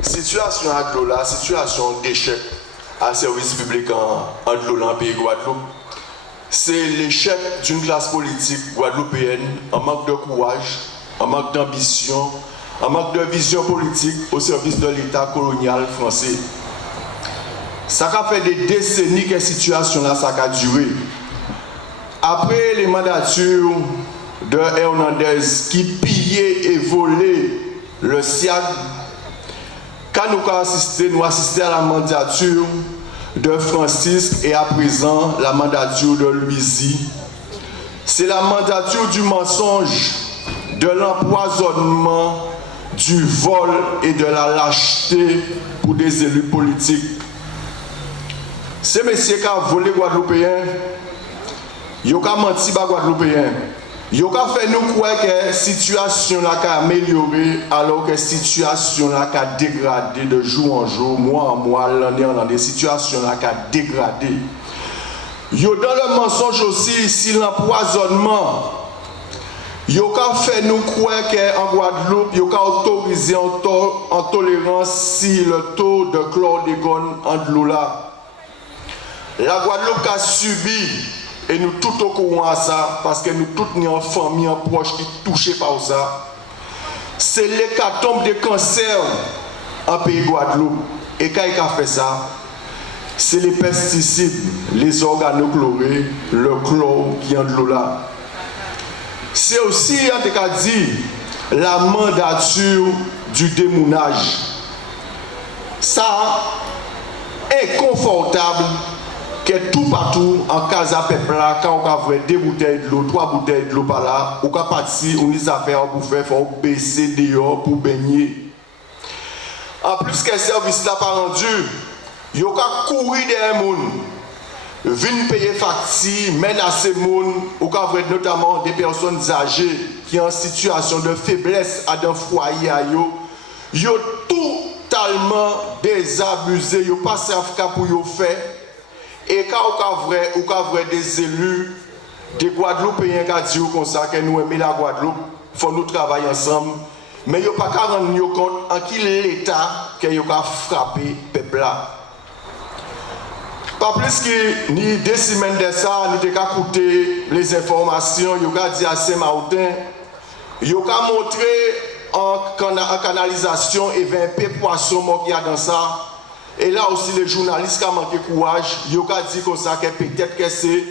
Situation à Lola, situation d'échec à service public en Lola, pays Guadeloupe, c'est l'échec d'une classe politique guadeloupéenne en manque de courage, en manque d'ambition, en manque de vision politique au service de l'État colonial français. Ça a fait des décennies que cette situation-là a duré. Après les mandatures de Hernandez qui pillait et volait le SIAD, quand nous assistons à la mandature de Francisque et à présent la mandature de Louisie. C'est la mandature du mensonge, de l'empoisonnement, du vol et de la lâcheté pour des élus politiques. Ces messieurs qui ont volé Guadeloupéens, ils ont menti par Guadeloupéens. Ils ont fait nous croire que la situation a amélioré alors que la situation a dégradé de jour en jour, mois en mois, l'année en année. La situation a dégradé. Ils ont dans le mensonge aussi, ici, l'empoisonnement. Ils ont fait nous croire qu'en Guadeloupe, ils ont autorisé en tolérance si le taux de chlordécone en de l'eau là. La Guadeloupe a subi. Et nous tous au courant à ça, parce que nous tous nous en famille, en proche qui touchés par ça. C'est l'hécatombe de cancer en pays Guadeloupe. Et quand il a fait ça, c'est les pesticides, les organochlorés, le chlore qui est en de l'eau là. C'est aussi, en tout cas dit, la mandature du démounage. Ça est confortable. Que tout partout, en casa peuple là, quand on a vrai 2 bouteilles de l'eau, 3 bouteilles de l'eau par là, on a parti, on les a fait pour faire, faut baisser dehors pour baigner. En plus que le service là pas rendu, il y a courir derrière les gens, venir payer facture, menacer les gens, on a vrai notamment des personnes âgées qui sont en situation de faiblesse à un foyer, ils ont totalement désabusé, ils ont pas certificat pour y faire. Et quand on a vrai des élus, des Guadeloupéens qui disent comme ça, que nous aimons la Guadeloupe, il faut nous travailler ensemble. Mais il n'y a pas qu'à rendre compte en qui l'État qui a frappé le peuple là. Pas plus que ni 2 semaines de ça, nous avons écouté les informations, nous avons dit à Saint-Martin, nous avons montré en canalisation et 20 poissons morts qu'il y a dans ça. Et là aussi, les journalistes qui ont manqué de courage, ils ont dit comme ça que peut-être que c'est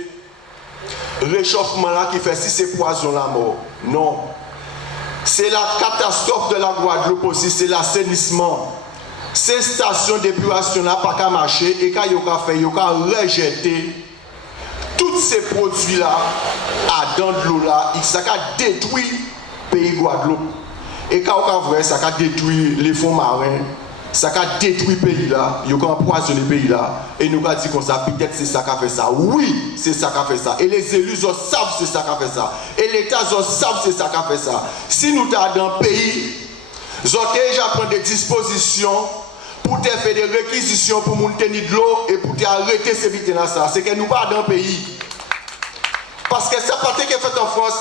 le réchauffement là qui fait si c'est poison la mort. Non. C'est la catastrophe de la Guadeloupe aussi, c'est l'assainissement. Ces stations d'épuration là pas qu'à marcher et quand ils ont fait, ils ont rejeté tous ces produits là à dans de l'eau là, ça a détruit le pays Guadeloupe. Et quand on a vrai, ça a détruit les fonds marins. Ça a détruit le pays là, il a empoisonné le pays là, et nous avons dit comme ça, peut-être c'est ça qui a fait ça. Oui, c'est ça qui a fait ça. Et les élus savent c'est ça qui a fait ça. Et l'État savent c'est ça qui a fait ça. Si nous sommes dans le pays, nous avons déjà pris des dispositions pour faire des réquisitions pour nous tenir de l'eau et pour arrêter ces vites là. C'est que nous ne sommes pas dans le pays. Parce que ça n'a pas été fait en France.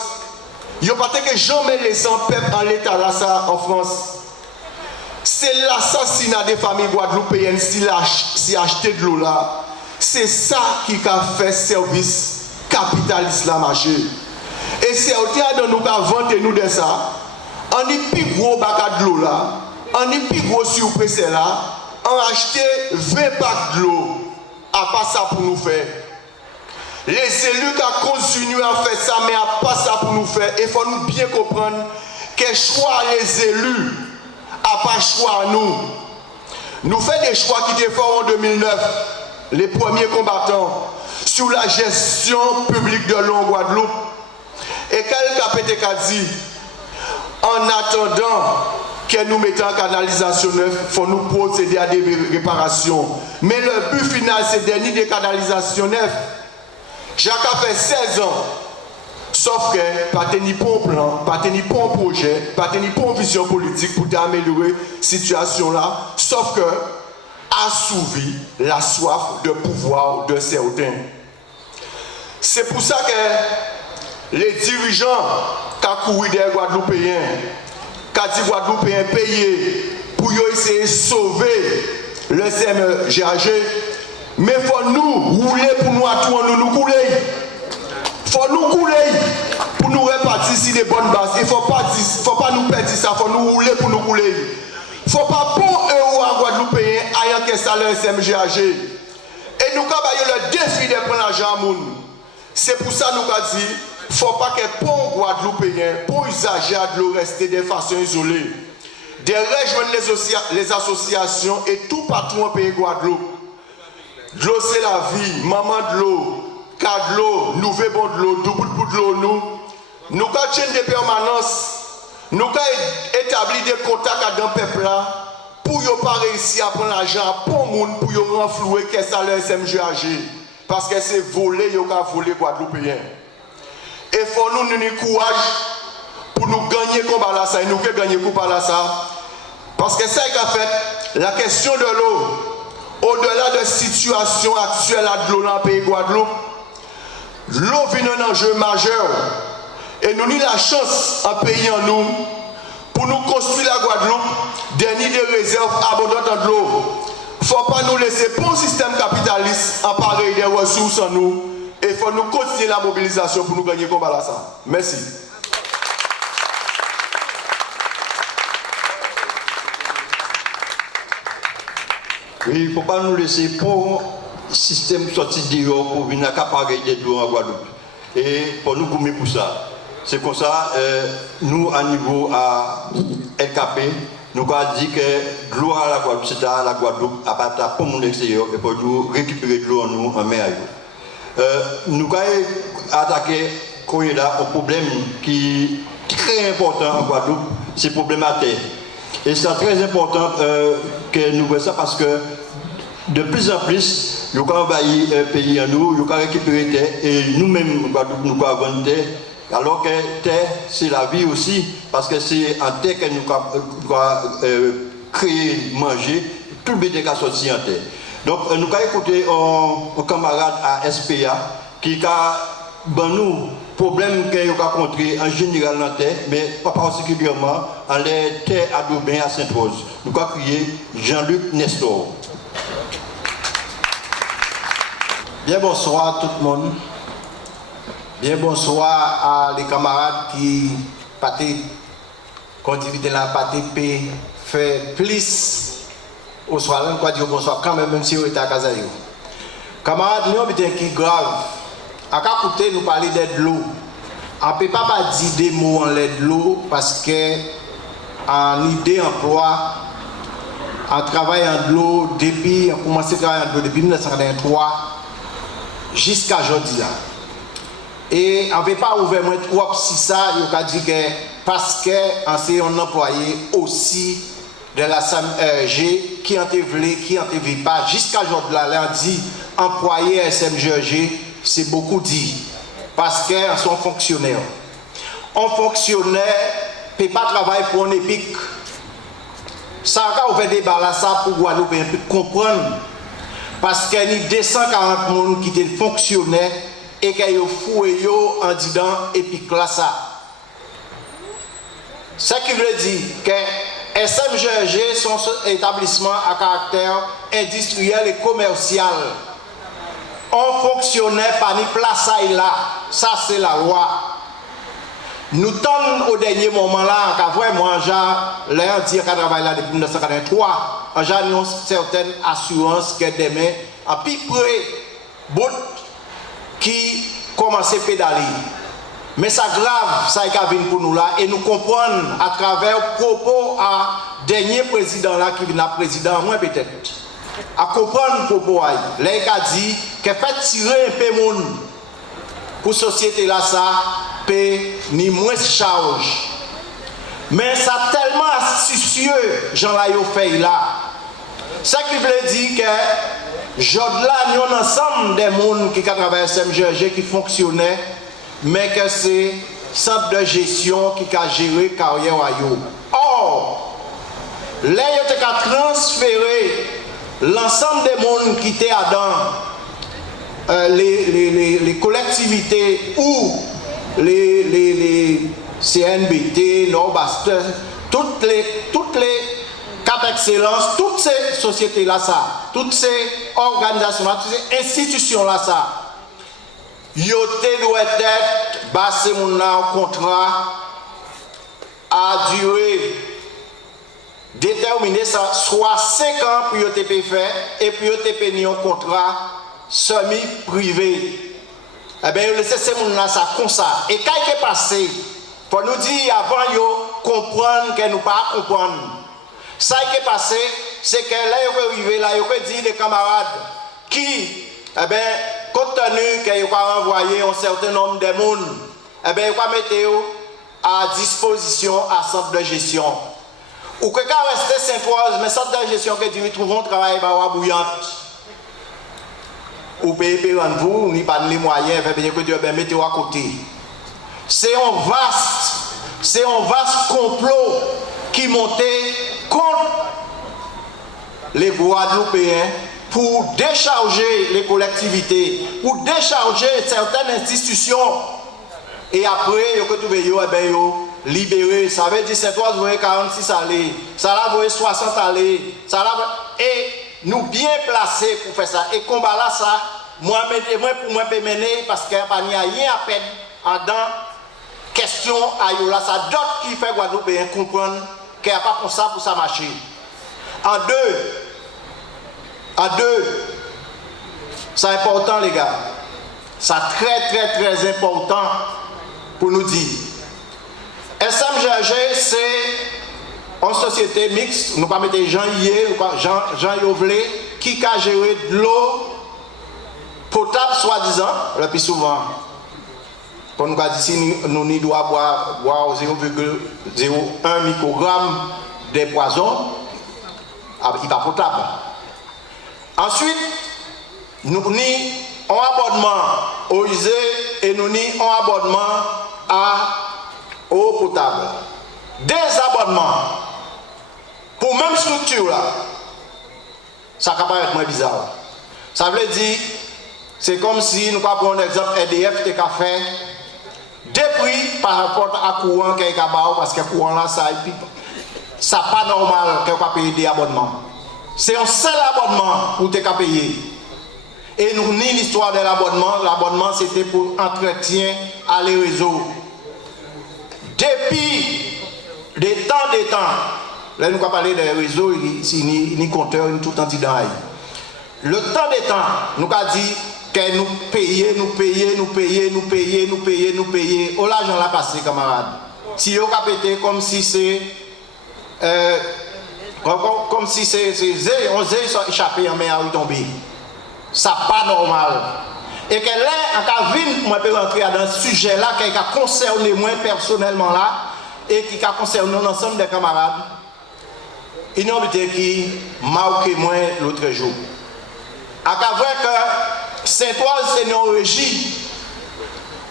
Il n'y a pas été jamais laissé un peuple en l'état là ça en France. C'est l'assassinat des familles guadeloupéennes si acheter de l'eau là. C'est ça qui a fait service capitaliste la marché. Et c'est au théâtre de nous qui vanter nous de ça. On est plus gros bac de l'eau là. On est plus gros surprise là. On a acheté 20 packs de l'eau. À pas ça pour nous faire. Les élus qui ont continué à faire ça, mais à pas ça pour nous faire. Il faut nous bien comprendre que choix les élus. À pas choix à nous. Nous faisons des choix qui étaient forts en 2009, les premiers combattants, sur la gestion publique de l'eau en Guadeloupe. Et quelqu'un a dit, en attendant que nous mettions en canalisation neuve, il faut nous procéder à des réparations. Mais le but final, c'est de ni des canalisations neuves. Jacques a fait 16 ans. Sauf que, pas ni pour un plan, pas ni pour un projet, pas ni pour une vision politique pour améliorer la situation là, sauf que assouvir la soif de pouvoir de certains. C'est pour ça que les dirigeants qui ont couru des Guadeloupéens, qui ont dit Guadeloupéens payés pour pour essayer de sauver le CMGAG, mais il faut nous rouler pour nous attendre, nous couler. Il faut nous couler pour nous répartir sur des bonnes bases. Il ne faut pas nous perdre ça, il faut nous rouler pour nous couler. Il ne faut pas pour eux à Guadeloupéens ayant que ça le CMGAG. Et nous avons le défi de prendre l'argent à moun. C'est pour ça que nous avons dit il ne faut pas que pour Guadeloupéens, pour usager de l'eau rester de façon isolée. De rejoindre les associations et tout partout en pays Guadeloupe. De l'eau c'est la vie, maman de l'eau, cas de l'eau, nouveau bon de l'eau, double pour de l'eau, nous avons des permanences, nous avons établi des contacts dans le peuple là pour ne pas réussir à prendre l'argent pour monde pour ne renflouer que ça le SMGAG. Parce que c'est voler, il y a volé Guadeloupéen. Et il faut nous donner courage pour nous gagner combat là ça et nous gagner combat là ça. Parce que ça qu'a fait la question de l'eau, au-delà de la situation actuelle de l'eau dans le pays Guadeloupe, l'eau vient un enjeu majeur. Et nous avons la chance en pays en nous pour nous construire la Guadeloupe dernier des réserves abondantes de l'eau. Il ne faut pas nous laisser pour un système capitaliste emparer des ressources en nous. Et il faut nous continuer la mobilisation pour nous gagner le combat là ça. Merci. Oui, il ne faut pas nous laisser pour un système sorti dehors pour venir accaparer des l'eau en Guadeloupe. Et pour nous gommer pour ça. C'est comme ça, nous, à niveau à LKP, nous avons dit que l'eau à la Guadeloupe, c'est à la Guadeloupe, à partir pour mon extérieur, et pour nous récupérer de l'eau en nous en mer. Nous avons attaqué un problème qui est très important en Guadeloupe, c'est le problème à terre. Et c'est très important que nous voyons ça parce que de plus en plus, nous avons envahi le pays en nous, nous avons récupéré terre et nous-mêmes, nous avons terre. Alors que terre, c'est la vie aussi, parce que c'est en terre que nous avons créé, manger, tout le bénéfice qui sorti en terre. Donc nous avons écouté un camarade à SPA qui a nous problème que nous avons rencontré en général dans la terre, mais pas particulièrement en les terres à Daubin à Sainte-Rose. Nous avons crié Jean-Luc Nestor. Bien bonsoir à tout le monde. Bien bonsoir à les camarades qui contribuent à la partie fait plus au soir. Même quoi dire bonsoir quand même si vous êtes à Kazaïo. Camarades, nous avons qui grave. À côté, nous parler de l'eau. On ne peut pas dire des mots en l'aide de l'eau parce que en idée emploi, en travaillant de l'eau depuis, on a commencé à travailler de l'eau depuis 1983 jusqu'à aujourd'hui. Et on ne veut pas ouvrir moins trop si ça, il a dit que parce qu'on c'est un employé aussi de la SMGAG qui en voulu, qui en veut pas. Jusqu'à aujourd'hui, là, on dit employé SMGAG, c'est beaucoup dit. Parce qu'ils sont fonctionnaires. Un fonctionnaire ne peut pas travailler pour un épique. Ça a ouvert des balles ça pour Guadeloupe comprendre. Parce qu'il y a 240 personnes qui étaient fonctionnaires et qui ont fouillé en disant épique là ça. Ce qui veut dire que SMGAG sont un établissement à caractère industriel et commercial. On fonctionnaire par ni place là, ça c'est la loi. Nous tendons au dernier moment là, car vraiment, l'air dit qu'à travailler là depuis 1983, j'ai une certaine assurance que demain, à peu près, bout qui commence à pédaler. Mais ça grave, ça est venu pour nous là, et nous comprenons à travers propos à dernier président là qui vient à président, moi peut-être. À comprendre propos là, il a dit que fait tirer un peu monde pour la société là ça peut ni moins charge. Mais ça tellement astucieux Jean là yo fait là. Ça qui veut dire que là nous avons ensemble des monde qui travaillent à SMGAG qui fonctionnaient mais que c'est centre de gestion qui a géré carrière à yo. Or là il a transféré l'ensemble des mondes qui étaient dans les collectivités ou les CNBT, Norbaster, toutes les par excellence, toutes ces sociétés-là, ça, toutes ces organisations-là, toutes ces institutions-là, ça, yote doit être basé un contrat à durée déterminée, ça, soit 5 ans pour yote faire et puis yote payer un contrat semi-privé. Eh bien, laissez ces gens-là, ça, comme ça. Et quand il est passé, pour nous dire avant de comprendre que nous ne pas comprendre. Ça qui est passé, c'est que là, il peut arriver, là, il peut dire des camarades qui, eh bien, compte tenu qu'il peut envoyer un certain nombre de monde, eh bien, il peut mettre à disposition à centre de gestion. Ou que quand rester Saint-Oise, mais centre de gestion que tu trouves un travail bouillante. Ou payer vous, n'y pas les moyens, mettez-vous à côté. C'est un vaste complot qui montait contre les Guadeloupéens pour décharger les collectivités, pour décharger certaines institutions. Et après, vous avez libéré. Ça veut dire que Saint-Oise, vous avez 46 allées, ça là, vous avez 60 allées, ça là, et nous bien placés pour faire ça. Et combat là, ça, moi, pour moi, mener, parce qu'il n'y a rien à peine en dedans. Question à Yola, ça d'autres qui fait Guadeloupéen comprendre qu'il n'y a pas comme ça pour ça marcher. En deux, c'est important les gars. C'est très important pour nous dire. SMGG, c'est une société mixte, nous ne mettons pas Jean Yovelé, qui a géré de l'eau potable, soi-disant, le plus souvent. Quand nous avons dit que nous devons boire 0,01 microgramme de poison, il n'est pas potable. Ensuite, nous avons un abonnement au ISE et nous avons un abonnement à eau potable. Des abonnements pour la même structure là, ça peut paraître moins bizarre. Ça veut dire, c'est comme si nous prenons un exemple EDF qui a fait des prix par rapport à courant qui est parce que courant là, ça n'est pas normal qu'on va payer des abonnements. C'est un seul abonnement pour te payer. Et nous ni l'histoire de l'abonnement. L'abonnement c'était pour entretien à les réseaux. Depuis des temps, là nous allons parler des réseaux, ni compteur, ni tout en temps. Le temps des temps, nous avons dit que nous payons. Oh l'argent l'a passé, camarades. Si on a pété comme si c'est on s'est échappé en mer à tomber. Ça pas normal. Et que là, en cas moi peut rentrer dans ce sujet-là qui a concerné moi personnellement là et qui a concerné l'ensemble des camarades. Il y a un qui marqué moi l'autre jour. À vrai que Saint-Oise c'est une régie.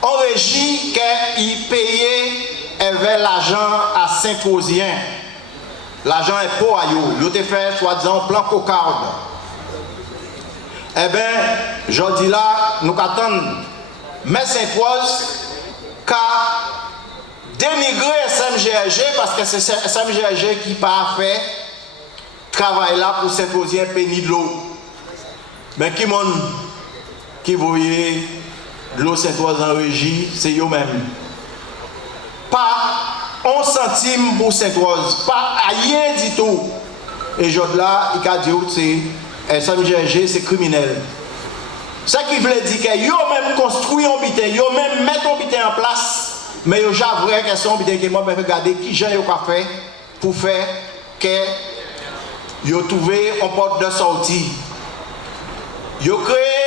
En régie qu'il payait avec l'argent à Saint-Osien. L'argent est pour à eux. Ils ont fait soi-disant plan cocarde. Eh bien, je dis là, nous attendons. Mais Saint-Oise qu'a dénigré SMGG parce que c'est SMGG qui n'a fait travail là pour Saint-Osien péni de l'eau. Mais qui voyait de l'eau Saint-Oise en régie, c'est eux-mêmes. Pas 11 centimes pour Saint-Oise, pas rien du tout. Et je là, il a dit que SMGG c'est criminel. Ça qui veut dire que yo même construit un bitin, yo même mettre un bitin en place, mais yo j'avoue que c'est un bitin que moi me regarder qui j'ai fait pour faire que yo trouvé un porte de sortie. Yo créé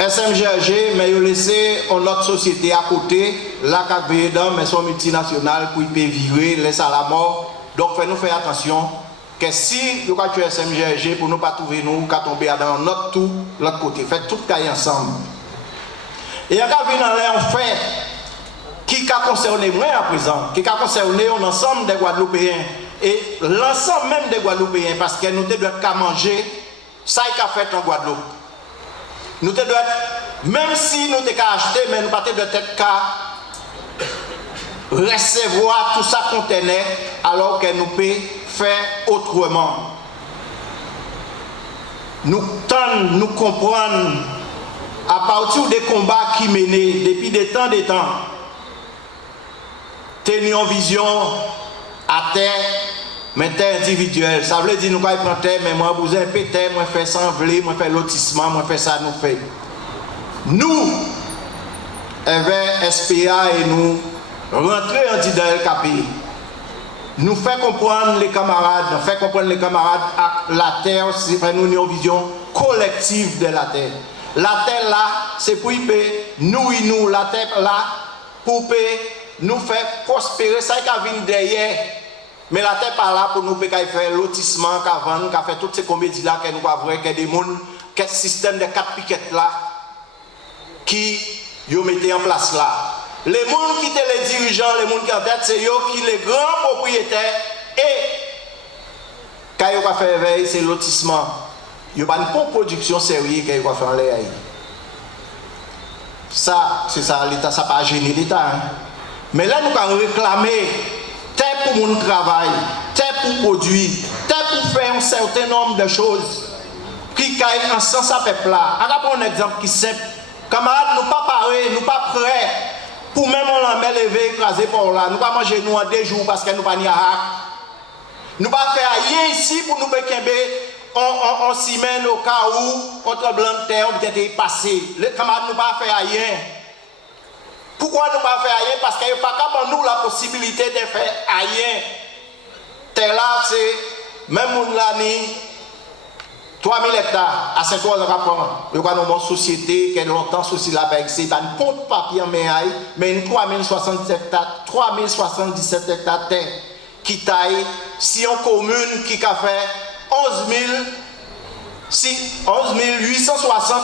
SMGG, mais yo laissé une autre société à côté, là qui veut dedans, mais son multinationale pour y virer, laisse à la mort. Donc nous faire attention. Que si nous avons tué SMGG pour ne pas trouver nous, qu'à tomber dans notre tout, l'autre côté, fait tout caille ensemble. Et il y a un fait qui a concerné moi à présent, qui a concerné l'ensemble des Guadeloupéens et l'ensemble même des Guadeloupéens parce que nous devons qu'à manger ça qui a fait en Guadeloupe. Nous devons, même si nous devons acheter, mais nous ne devons qu'à recevoir tout ça contenait alors que nous payons faire autrement. Nous tentons, nous comprendre à partir des combats qui menaient depuis des temps, tenir une vision à terre, mais terre individuelle. Ça veut dire nous quand prendre terre, mais moi vous un peu terre, moi faire sans vler, moi faire lotissement, moi faire ça, nous fait. Nous, avec SPA et nous, rentrer en dit dans le LKP. Nous fait comprendre les camarades, à la terre, c'est faire nous une vision collective de la terre. La terre là, c'est pour y payer, nous, la terre là, pour payer, nous faire prospérer, ça qui vient derrière. Mais la terre pas là pour nous faire lotissement, qu'avant, faire toutes ces comédies là, que nous pas vrai, que des gens, que système de 4 piquettes là, qui yo mettez en place là. Les gens qui étaient les dirigeants, les gens qui en tête, c'est eux qui les grands propriétaires et quand ils ont fait veille, c'est lotissement. Il n'y a pas une production sérieuse qu'ils ont fait en l'air. Ça, c'est ça, l'État, ça n'a pas gêné l'État. Hein. Mais là, nous avons réclamé terre pour mon travail, terre pour produire, terre pour faire un certain nombre de choses qui caillent en sens à peuple là. On va prendre un exemple qui est simple. Camarades, nous ne pas parés, nous ne pas prêts. Pour même on l'en met levé, écrasé par là. Nous ne pas manger nous en 2 jours parce que nous pas ni à hack. Nous ne pas faire rien ici pour nous béquember. On s'y mène au cas où on tremblement de terre, on peut être passé. Les camarades nous pas faire rien. Pourquoi nous pas faire rien? Parce qu'il n'y a pas qu'à nous la possibilité de faire rien. Terre là, c'est même on l'a ni 3000 hectares à 5 ans de rapport. Il y a une société qui a longtemps souci là avec c'est un pont de papier en méaille, mais une 3077 hectares terre qui taille si on commune qui a fait 11 860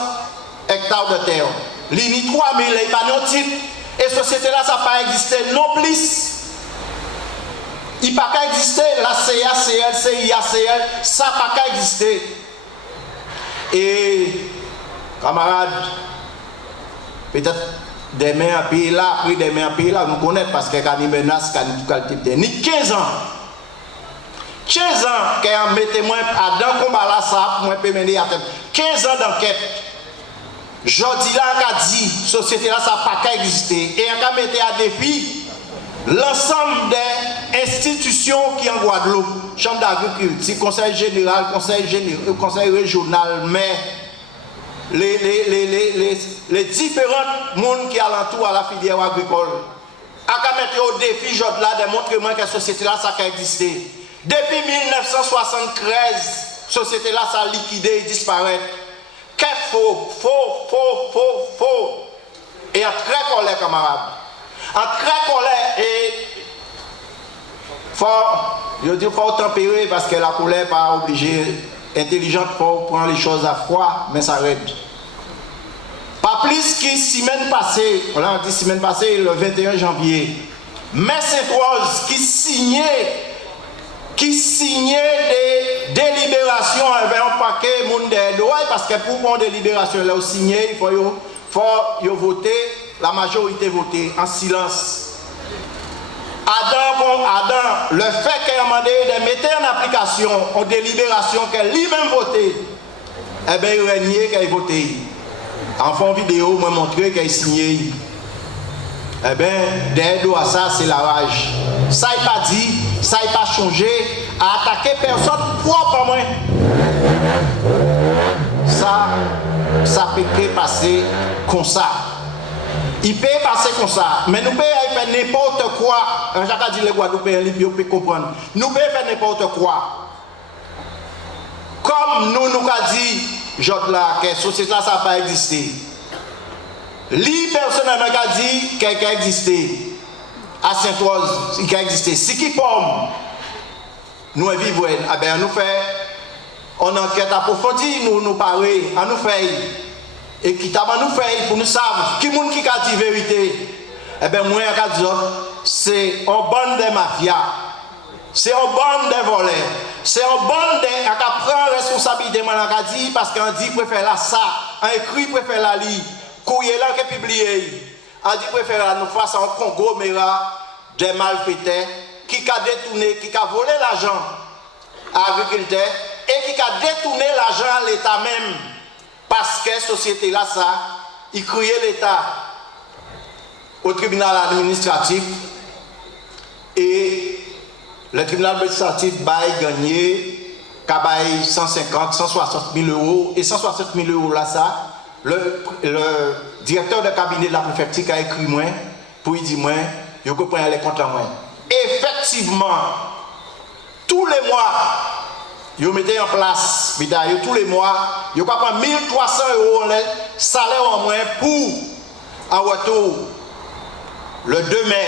hectares de terre. L'INI 3000, il n'y a pas de type. Et cette société-là, ça n'a pas existé non plus. Il n'a pas existé. La CACL, CIACL, ça n'a pas existé. Et, camarades, peut-être demain un pays là, après demain un pays là, nous connaissons parce qu'il y a une menace, ni 15 ans. 15 ans qu'elle mette moi à dans combat là ça moi peut mener à terme 15 ans d'enquête. Jodi là qu'a dit société là ça pas qu'à exister et on a mettre à défi l'ensemble des institutions qui en Guadeloupe, chambre d'agriculture, conseil général, conseil régional, mais les différents mondes qui alentour à la filière agricole. On a mettre au défi jodi là de montrer moi que société là ça qu'à exister. Depuis 1973, la société là, ça a liquidé et disparaît. Qu'est-ce faux. Et en très colère, camarades. En très colère et il faut tempérer parce que la colère n'est pas obligée. Intelligente pour prendre les choses à froid, mais ça arrête. Pas plus que semaine passée, on a dit semaine passée, le 21 janvier, mais c'est Rose qui signait des délibérations avec un paquet de monde parce que pour prendre des délibérations, là, signer, il faut voter, la majorité voter en silence. Adam, le fait qu'elle a demandé de mettre en application une délibération qu'elle lui-même voté, eh bien, il a nié qu'elle a voté. En fond vidéo, moi montrer qu'elle a signé. Eh bien, derrière ça, c'est la rage. Ça n'est pas dit, ça n'est pas changé, à attaquer personne proprement. Ça peut passer comme ça. Il peut passer comme ça, mais nous pouvons faire n'importe quoi. Jacques a dit les Guadeloupéens, ils peuvent comprendre. Nous pouvons faire n'importe quoi. Comme nous avons dit, là, que la société là, ça n'a pas existé. Lui, personnellement, a dit qu'elle a existé. À Saint-Oise, il a existé. Ce qui forme, nous vivons, eh bien, nous faisons une enquête approfondie, nous parlons, nous faisons. Et qui t'a nous fait pour nous savoir qui monde qui a dit vérité. Eh bien, moi, c'est un bande de mafia, c'est un bande de voleurs, c'est un bande de qui prend responsabilité parce qu'on dit préfère là ça, un écrit préfère la lire, courrier là qui est publié, on dit préfère nous face à un conglomérat de malfaiteurs qui a détourné, qui a volé l'argent agriculteur et qui a détourné l'argent à l'État même parce que cette société là ça il criait l'État au tribunal administratif et le tribunal administratif a gagné 150, 160 000 euros et 160 000 euros là ça le directeur de cabinet de la préfecture a écrit moi pour lui dire moi je comprends les comptes en moi. Effectivement tous les mois ils mettaient en place tous les mois ils prennent 1300 euros en salaire en moins pour en retour le 2 mai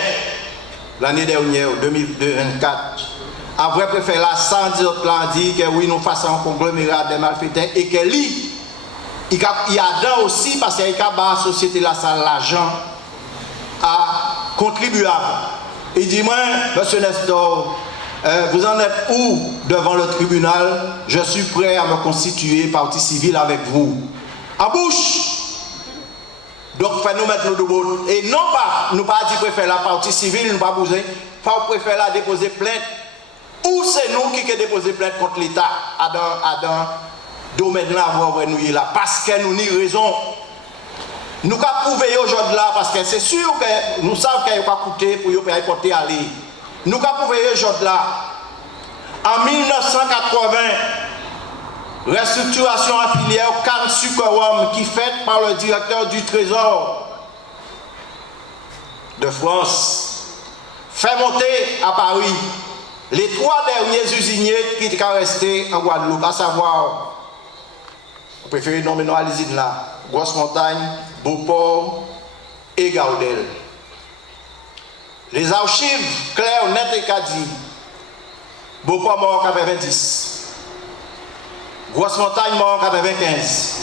l'année dernière 2024 après préfet là 110 autres là dit que oui nous faisons un conglomérat des malfaiteurs et que lui il y a dedans aussi parce qu'il y a la société là ça l'argent à contribuable. Il dit moi monsieur Nestor vous en êtes où devant le tribunal? Je suis prêt à me constituer partie civile avec vous. En bouche. Donc, faites nous mettre le double. Et non pas, nous pas dit préfet la partie civile, nous pas bouger. Faut préfet la déposer plainte. Ou c'est nous qui déposer plainte contre l'État dans domaine là où nous là. Parce que nous n'y raison. Nous avons prouvé aujourd'hui là parce que c'est sûr que nous savons qu'il n'y a pas coûté pour y porter aller. Nous avons prouvé aujourd'hui là. En 1980, restructuration affiliaire Cannes Sucre qui est faite par le directeur du Trésor de France fait monter à Paris les 3 derniers usiniers qui étaient restés en Guadeloupe, à savoir, vous préférez nommer nous à l'usine là, Grosse-Montagne, Beauport et Gaudel. Les archives claires, nettes et qu'a-dit, Beauport mort en 90, Grosse-Montagne mort en 95.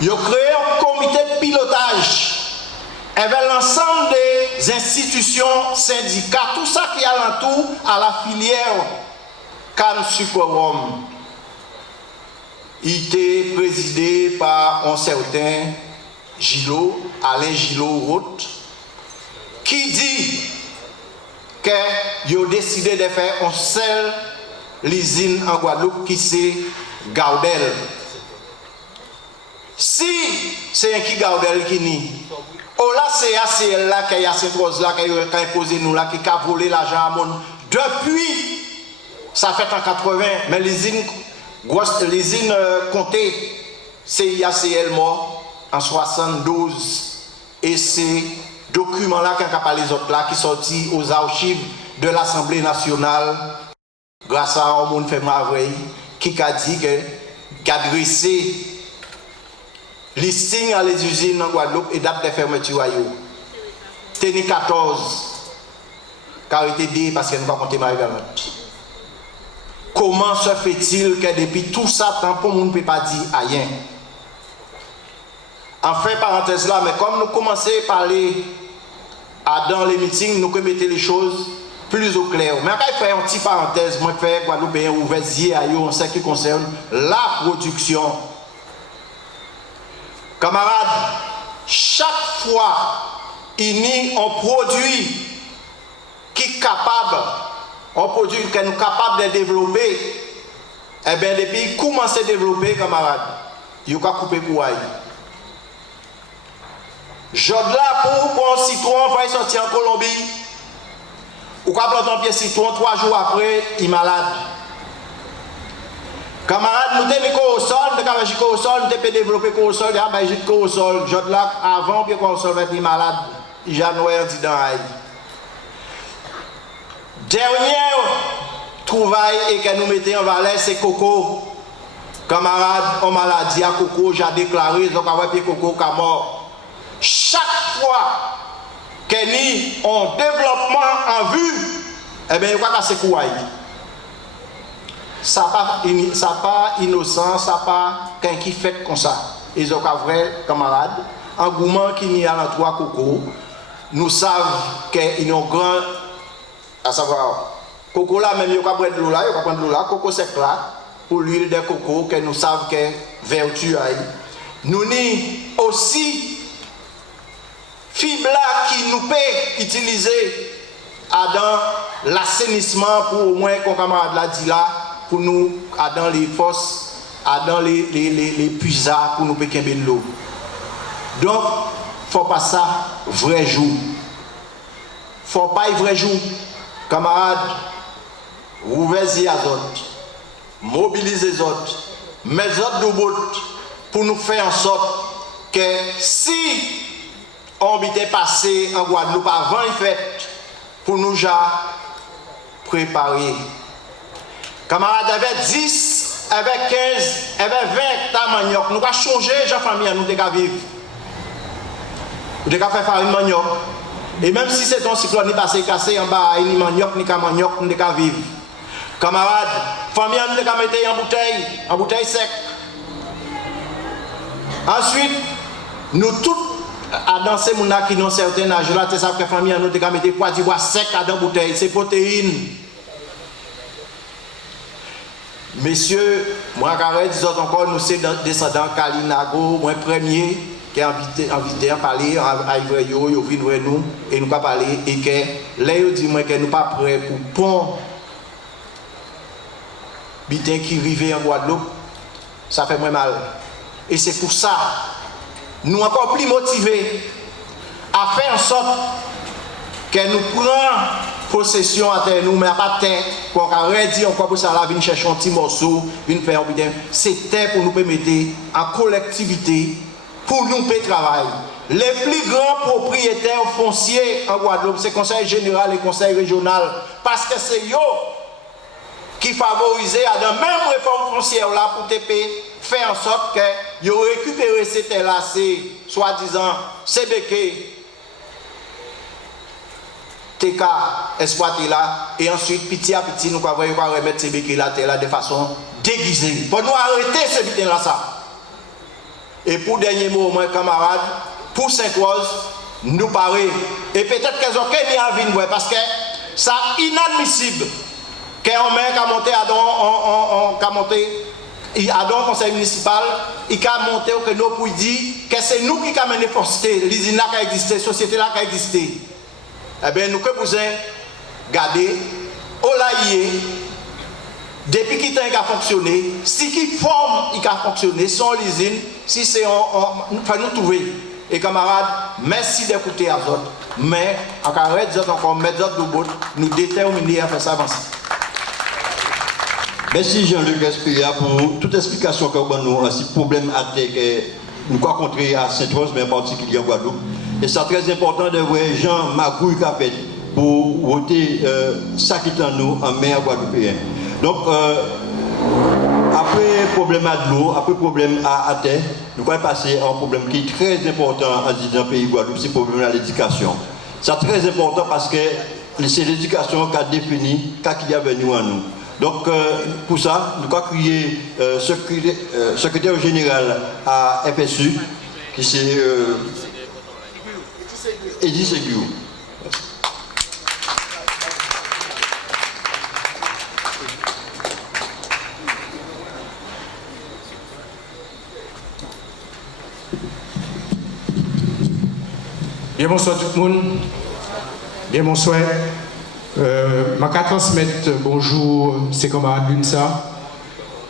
Ils ont créé un comité de pilotage avec l'ensemble des institutions, syndicats, tout ça qui est alentour à la filière Cannes Sucre Rhum. Il était présidé par un certain Gillot, Alain Gillot-Roth, qui dit qu'ils ont décidé de faire un seul usine en Guadeloupe qui c'est Gaudel. Si c'est un qui Gaudel qui nie, oh là c'est ACL là qui a cette rose là qui a imposé nous là qui a volé l'argent à monde depuis ça fait en 80 mais l'usine comptée c'est IACL mort en 72 et c'est document là qui a parlé les autres là qui sorti aux archives de l'Assemblée nationale grâce à un monde fait marveille qui a dit que a dressé listing à les usines en Guadeloupe et date de fermeture à yo. Teni 14 car il était dit parce qu'elle ne va pas compter Marie-Galante. Comment se fait-il que depuis tout ça temps pour monde ne peut pas dire rien? Enfin parenthèse là mais comme nous commençons à parler dans les meetings nous mettons les choses plus au clair. Mais quand je fais une petite parenthèse, moi je fais Guadeloupe ouvert en ce qui concerne la production. Camarades, chaque fois il y a un produit qui est capable, un produit que nous sommes capables de développer, eh bien depuis qu'il commence à développer, camarades, il faut couper pour aille. Je là pour un citron va sortir en Colombie, ou quand planter un pied citron, 3 jours après, il est malade. Camarades, nous avons au sol, nous avons au sol, nous avons développé au sol, nous avons au sol. Je là avant que le sol va être malade, il a noyé dans l'ail. Dernière trouvaille et que nous mettons en valeur, c'est coco. Camarades, en maladie à coco, j'ai déclaré, donc avec les coco qui mort. Chaque fois que nous avons un développement en vue, eh bien, il faut casser quoi. Ça n'est pas innocent, ça n'est pas quelqu'un qui fait comme ça. Ils ont un vrai camarade, un gourmand qui n'y a dans 3 coco. Nous savons qu'ils ont grand, à savoir, coco là, même il y a prendre de l'eau là, il y a prendre de l'eau là, coco sec là, pour l'huile de coco, que nous savons que vertu a. Nous ni aussi fibres qui nous peut utiliser dans l'assainissement pour au moins qu'on camarade l'a dit là pour nous, dans les forces, dans les puisards pour nous péquer de l'eau. Donc, faut pas ça vrai jour. Faut pas y vrai jour. Camarades, ouvrez-y à autres, mobilisez les autres, mettez les autres de bout pour nous faire en sorte que si on était passé en Guadeloupe avant les fêtes, pour nous déjà préparer. Camarades, avec 10, avec 15, avec 20 hectares manioc, nous allons changer les famille, nous devons vivre. Nous devons faire farine manioc. Et même si c'est un cyclone qui passe cassé en bas, ni manioc, ni manioc, nous devons vivre. Camarades, famille, nous devons mettre en bouteille sec. Ensuite, nous tous, à danser mon qui dans certains âges là, c'est ça que la famille nous devons mettre quoi du bois sec dans la bouteille, c'est protéines. Messieurs, moi, quand je dis encore, nous sommes descendants Kalinago, moi premier, qui est invité à parler à Ivreyo, ils viennent voir nous, et nous pas parler, et que là, ils disent que nous ne sommes pas prêts pour pont bitin qui vivait en Guadeloupe, ça fait moins mal. Et c'est pour ça, nous encore plus motivés à faire en sorte que nous prenions possession à terre nous, mais à pas terre, pour qu'on redit encore pour ça, là, venir chercher un petit morceau, venir faire un bitin. C'est terre pour nous permettre en collectivité, pour nous payer travail. Les plus grands propriétaires fonciers en Guadeloupe, c'est le conseil général et le conseil régional, parce que c'est eux qui favorisent à la même réforme foncière là pour faire en sorte que ils récupéré ces terres-là, c'est soi-disant CBK, TK exploité là, et ensuite petit à petit nous pouvons remettre CBK là de façon déguisée. Pour nous arrêter ce bitin là ça. Et pour dernier mot, mes camarades, pour Sainte-Rose, nous paraît, et peut-être qu'elles ont qu'un lien à venir, parce que c'est inadmissible qu'un maire qui a monté à don conseil municipal, il a monté au que nous pour dire que c'est nous qui avons mené force, l'usine là qui a existé, la société là qui a existé. Eh bien, nous que vous avez gardé, au laïe, depuis qu'il a fonctionné, si qui forme il a fonctionné, sans l'usine, si c'est nous trouver. Et camarades, merci d'écouter à autres, mais en carré, encore mettre d'autres de bout, nous déterminer à faire ça avancer. Merci Jean-Luc Espria pour toute explication que vous nous a ce problème à terre que nous avons rencontré à Sainte-Rose, mais en particulier en Guadeloupe. Et c'est très important de voir Jean Magouille qui a fait pour voter ça qui est en nous en mer guadeloupéen. Donc, après le problème à de l'eau, après le problème à terre, nous allons passer à un problème qui est très important dans le pays Guadeloupe, c'est le problème de l'éducation. C'est très important parce que c'est l'éducation qui a défini ce qui est venu à nous. Donc, pour ça, nous avons créé secrétaire général à FSU, qui c'est Eddy Seguiou. Bien bonsoir tout le monde. Bien bonsoir. Je vais transmettre bonjour ses camarades l'UNSA.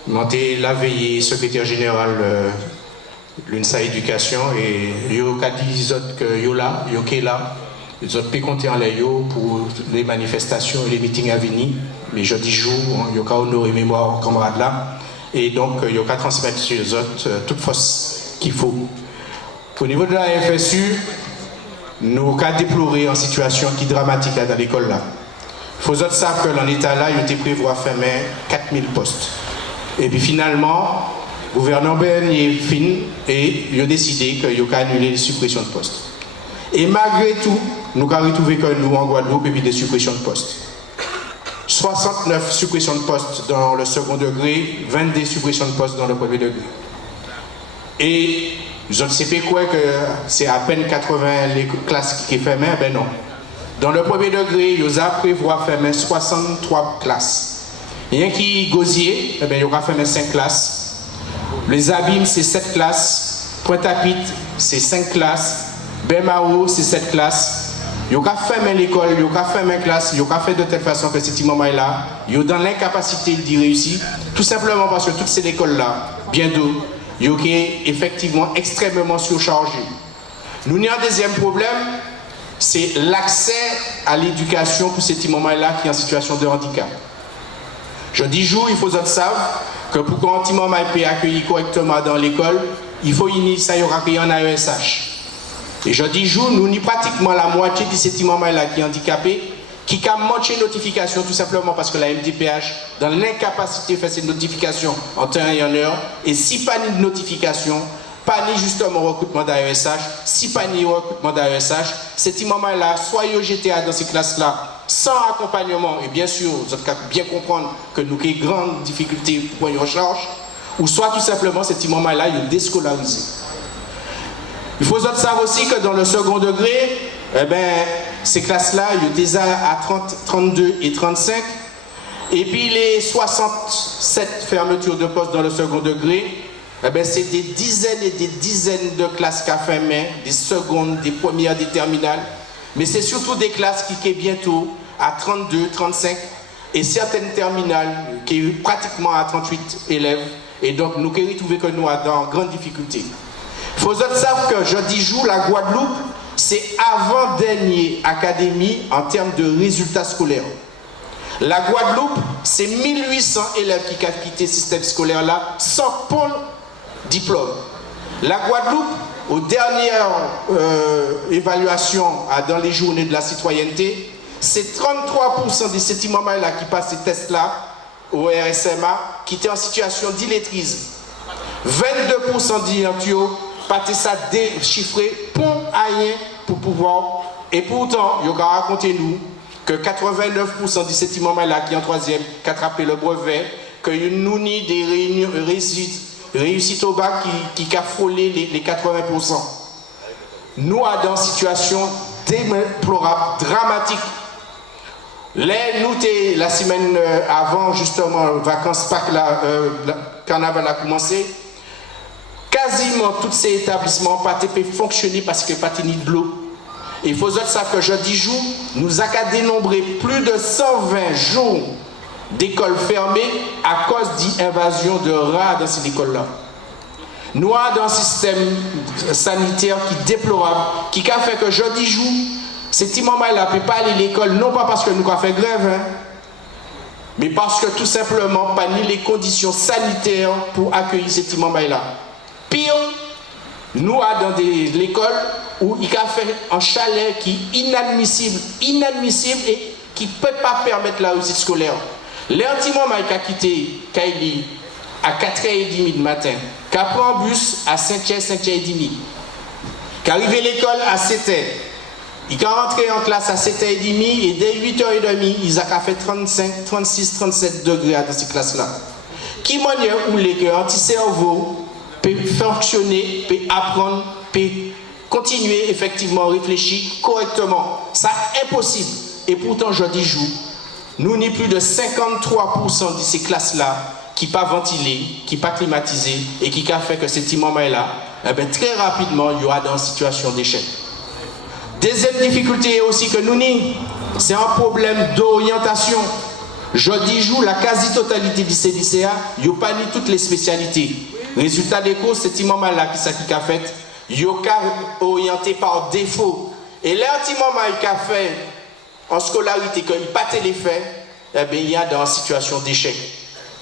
Je suis la veillée secrétaire général de l'UNSA Éducation et je dis que yo là, yo qui là, les autres peuvent compter en l'ayo pour les manifestations et les meetings à venir. Mais jeudi jour, yo ka honorer mémoire aux camarades là et donc yo ka transmettre sur les autres toute force qu'il faut. Au niveau de la FSU, nous avons déploré une situation qui est dramatique dans l'école là. Il faut autres savent que dans l'état là, il était prévu à fermer 4000 postes. Et puis finalement, le gouvernement est fin et il a décidé qu'il a annulé les suppressions de postes. Et malgré tout, nous avons retrouvé que nous en Guadeloupe et puis des suppressions de postes. 69 suppressions de postes dans le second degré, 22 suppressions de postes dans le premier degré. Et je ne sais pas quoi que c'est à peine 80 les classes qui sont fermées, ben non. Dans le premier degré, ils ont prévu à fermer 63 classes. Rien qui gosier, eh bien, il y aura fermé 5 classes. Les Abîmes, c'est 7 classes. Pointe-à-Pitre, c'est 5 classes. Bemao, c'est 7 classes. Ils ont fermé l'école, ils ont fermé la classe, ils ont fait de telle façon que ces moments-là, ils ont dans l'incapacité d'y réussir, tout simplement parce que toutes ces écoles-là, bientôt, ils ont effectivement extrêmement surchargées. Nous avons un deuxième problème, c'est l'accès à l'éducation pour ces moments-là qui sont en situation de handicap. Je dis jour, il faut que vous sachiez que pour qu'un petit moment puisse accueillir correctement dans l'école, il faut ça y aura en AESH. Et je dis jour, nous avons pratiquement la moitié de ces moments-là qui sont handicapés, qui a manqué de notification tout simplement parce que la MDPH, dans l'incapacité de faire ces notifications en temps et en heure, et si pas de notification, pas ni justement recrutement d'AESH, si pas ni recrutement d'AESH, ces moments-là, soit ils jetés dans ces classes-là, sans accompagnement, et bien sûr, vous avez bien comprendre que nous avons une grande difficulté pour une recharge, ou soit tout simplement, ces moments-là, ils sont déscolarisés. Il faut savoir aussi que dans le second degré, ces classes-là, il y a déjà à 30, 32 et 35. Et puis les 67 fermetures de postes dans le second degré, c'est des dizaines et des dizaines de classes qui ont fermé, des secondes, des premières, des terminales. Mais c'est surtout des classes qui sont bientôt à 32, 35 et certaines terminales qui sont pratiquement à 38 élèves. Et donc nous avons trouvé que nous sommes dans grande difficulté. Il faut savoir que je dis jour, la Guadeloupe, c'est avant-dernière académie en termes de résultats scolaires. La Guadeloupe, c'est 1800 élèves qui ont quitté le système scolaire là sans pôle diplôme. La Guadeloupe, aux dernières évaluations dans les journées de la citoyenneté, c'est 33% des ces moments-là qui passent ces tests-là au RSMA qui étaient en situation d'illettrisme. 22% d'INTIO partaient ça déchiffré pour rien pour pouvoir. Et pourtant, il y a raconté nous que 89% de ces moments-là qui en troisième, qui attrapé le brevet, que nous avons des réussites au bac qui a frôlé les 80%. Nous sommes dans une situation déplorable, dramatique. Nous, la semaine avant, justement, vacances Pâques, carnaval a commencé, quasiment tous ces établissements n'ont pas pu fonctionner parce qu'il n'y a pas de l'eau. Il faut savoir que jeudi jour, nous avons dénombré plus de 120 jours d'écoles fermées à cause d'invasion de rats dans ces écoles-là. Nous avons un système sanitaire qui est déplorable, qui a fait que jeudi jour, ces petits moments-là ne peuvent pas aller à l'école, non pas parce que nous avons fait grève, mais parce que tout simplement, pas ni les conditions sanitaires pour accueillir ces petits moments-là. Pire, nous avons dans l'école où il a fait un chalet qui est inadmissible et qui ne peut pas permettre la réussite scolaire. Les petits moments qui a quitté Kaili à 4h30 du matin, qui a pris un bus à 5h, 5h30, qui est arrivé à l'école à 7h. Il est rentré en classe à 7h30 et dès 8h30, il a fait 35, 36, 37 degrés dans ces classes-là. Qui manière où les anti-cerveau peut fonctionner, peut apprendre, peut continuer effectivement à réfléchir correctement. Ça impossible. Et pourtant, je dis jour, nous n'avons plus de 53% de ces classes-là qui ne sont pas ventilées, qui ne sont pas climatisées et qui a fait que ces petits moments-là, très rapidement, il y aura dans une situation d'échec. Deuxième difficulté aussi que nous avons, c'est un problème d'orientation. Je dis jour, la quasi-totalité de ces lycéens, ils n'ont pas ni toutes les spécialités. Résultat des cours, ces petits moments-là qui a fait, ils sont orientés par défaut. Et les petits moments qu'il a fait en scolarité, quand il n'a pas les faits, il y a dans une situation d'échec.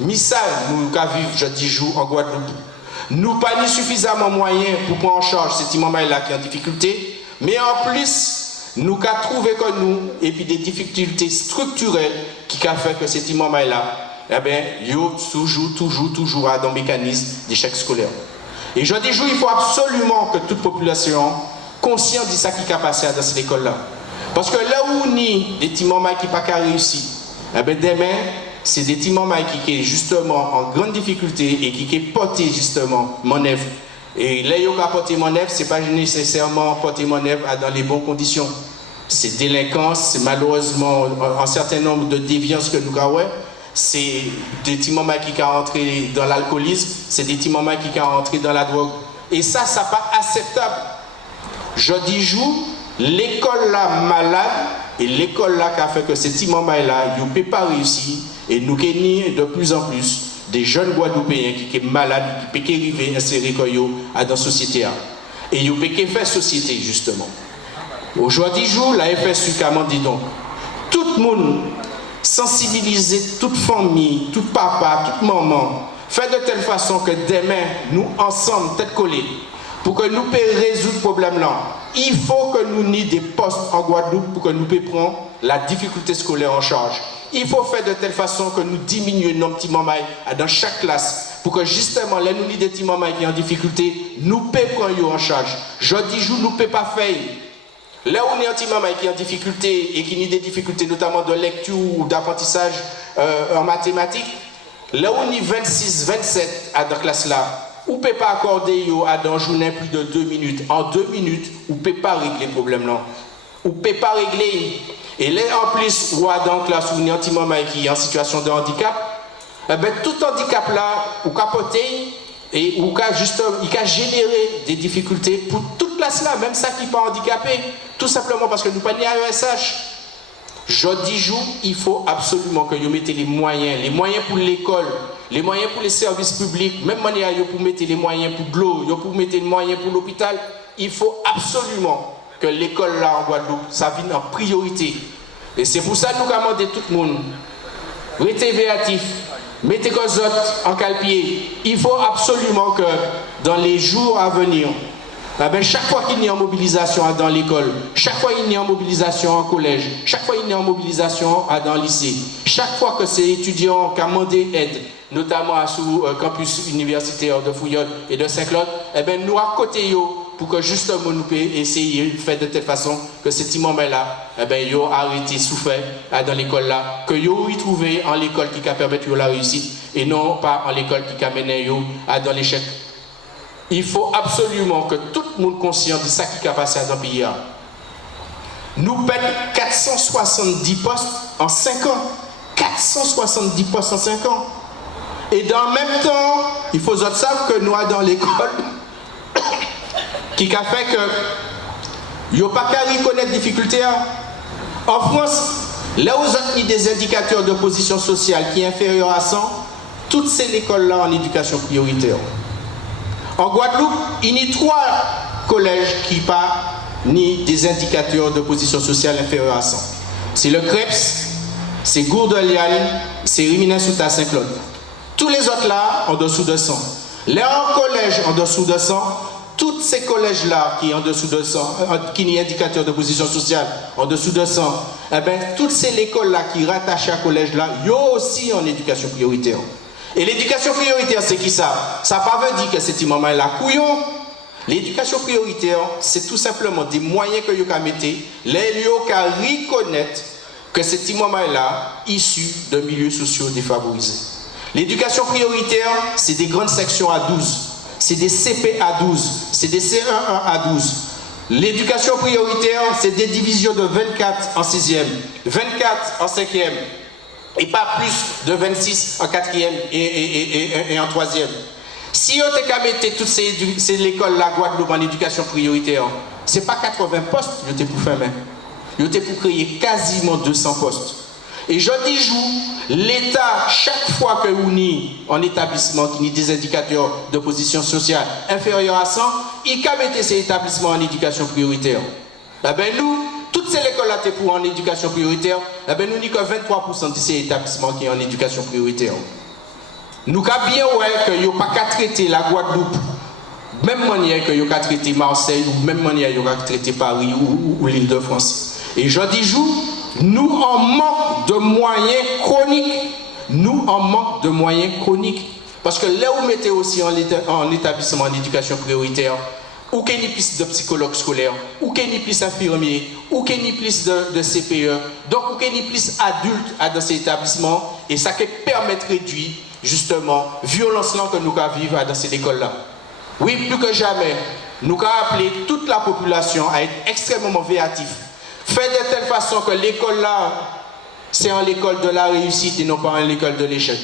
Missal, nous vivons, je dis jour, en Guadeloupe. Nous pas ni suffisamment moyens pour prendre en charge ces petits moments-là qui ont en difficulté. Mais en plus, nous avons trouvé que nous, et puis des difficultés structurelles qui ont fait que ces petits moments-là, ils sont toujours dans le mécanisme d'échec scolaire. Et je dis, il faut absolument que toute population consciente de ce qui a passé dans cette école-là. Parce que là où on a des petits moments qui n'ont pas réussi, demain, c'est des petits moments qui sont justement en grande difficulté et qui sont portés justement mon œuvre. Et là, il y a porté mon œuvre, ce n'est pas nécessairement porter mon œuvre dans les bonnes conditions. C'est délinquance, c'est malheureusement un certain nombre de déviances que nous avons. C'est des petits moments qui sont rentrés dans l'alcoolisme, c'est des petits moments qui sont rentrés dans la drogue. Et ça n'est pas acceptable. Je dis jour, l'école là malade et l'école là qui a fait que ces petits mamans là, ils ne peuvent pas réussir et nous gagnons de plus en plus des jeunes Guadeloupéens qui sont malades, qui peuvent arriver à insérer dans la société. Et ils peuvent faire société justement. Aujourd'hui, la FSU a demandé donc, tout le monde sensibiliser toute famille, tout papa, toute maman, faire de telle façon que demain, nous ensemble, tête collée, pour que nous puissions résoudre ce problème-là, il faut que nous ayons des postes en Guadeloupe pour que nous puissions prendre la difficulté scolaire en charge. Il faut faire de telle façon que nous diminuions nos petits mamans dans chaque classe pour que justement, les nous des petits mamans qui sont en difficulté, nous puissions prendre en charge. Je dis, nous ne pouvons pas faire. Là où on est un petit maman qui est en difficulté et qui a des difficultés notamment de lecture ou d'apprentissage en mathématiques, là où on est 26, 27 à la classe là, on ne peut pas accorder à dans journée plus de 2 minutes. En 2 minutes, on ne peut pas régler le problème là. On ne peut pas régler. Et là en plus, ou dans la classe où on est un petit maman qui est en situation de handicap, eh ben, tout handicap là, ou capoter et ou il a généré des difficultés pour toute classe là, même ça qui n'est pas handicapé, tout simplement parce que nous ne sommes pas à ESH. Je dis, il faut absolument que vous mettez les moyens pour l'école, les moyens pour les services publics, même manière pour mettre les moyens pour de l'eau, pour mettre les moyens pour l'hôpital. Il faut absolument que l'école là en Guadeloupe, ça vienne en priorité. Et c'est pour ça que nous demandons tout le monde, restez véatif, mettez vos autres en calpier. Il faut absolument que dans les jours à venir, chaque fois qu'il y a une mobilisation dans l'école, chaque fois qu'il y a une mobilisation en collège, chaque fois qu'il y a une mobilisation dans le lycée, chaque fois que ces étudiants qui ont demandé aide, notamment sous campus universitaire de Fouillon et de Saint-Claude, nous à côté pour que justement nous puissions essayer de faire de telle façon que ces petits moments-là, ils ont arrêté souffert dans l'école là, que ils ont retrouvé en l'école qui a permis la réussite et non pas en l'école qui a mené dans l'échec. Il faut absolument que tout le monde conscient de ça qui a passé dans le pays. Nous perdons 470 postes en 5 ans. 470 postes en 5 ans. Et dans le même temps, il faut savoir que nous avons dans l'école qui a fait que il n'y a pas qu'à reconnaître les difficultés. En France, là où il y a des indicateurs de position sociale qui est inférieur à 100, toutes ces écoles-là en éducation prioritaire. En Guadeloupe, il y a 3 collèges qui n'ont pas ni des indicateurs de position sociale inférieurs à 100. C'est le CREPS, c'est Gourdeliane, c'est Rimina-Souta Saint-Claude. Tous les autres là, en dessous de 100. Là, en collège, en dessous de 100, tous ces collèges-là qui sont en dessous de 100, qui ont des indicateurs de position sociale en dessous de 100, toutes ces écoles-là qui rattachent à collège-là, ils ont aussi en éducation prioritaire. Et l'éducation prioritaire, c'est qui ça? Ça ne veut pas dire que c'est une maman là couillon. L'éducation prioritaire, c'est tout simplement des moyens que vous mettez, les lieux qui reconnaître que c'est une maman là issue de milieux sociaux défavorisés. L'éducation prioritaire, c'est des grandes sections à 12, c'est des CP à 12, c'est des C1 à 12. L'éducation prioritaire, c'est des divisions de 24 en 6e, 24 en 5e. Et pas plus de 26 en 4e et en 3e. Si on était qu'à mettre toutes ces écoles-là, Guadeloupe, en éducation prioritaire, ce n'est pas 80 postes, vous êtes pour faire, vous êtes pour créer quasiment 200 postes. Et je dis, l'État, chaque fois que vous êtes en établissement qui a des indicateurs de position sociale inférieurs à 100, il peut mettre ces établissements en éducation prioritaire. Nous, toutes ces écoles-là pour en éducation prioritaire, nous n'avons que 23% de ces établissements qui sont en éducation prioritaire. Nous avons bien que nous n'avons pas qu'à traiter la Guadeloupe, même manière que nous n'avons qu'à traiter Marseille, ou même manière que nous n'avons qu'à traiter Paris ou l'Île-de-France. Et je dis, nous en manque de moyens chroniques. Nous en manque de moyens chroniques. Parce que là où vous mettez aussi en établissement en éducation prioritaire, ou qu'il y ait plus de psychologues scolaires, ou qu'il y ait plus d'infirmiers, ou qu'il y ait plus de CPE, donc ou qu'il y ait plus d'adultes dans ces établissements, et ça permet de réduire justement la violence que nous vivons dans ces écoles-là. Oui, plus que jamais, nous avons appelé toute la population à être extrêmement véatif. Fait de telle façon que l'école-là, c'est en l'école de la réussite et non pas en l'école de l'échec.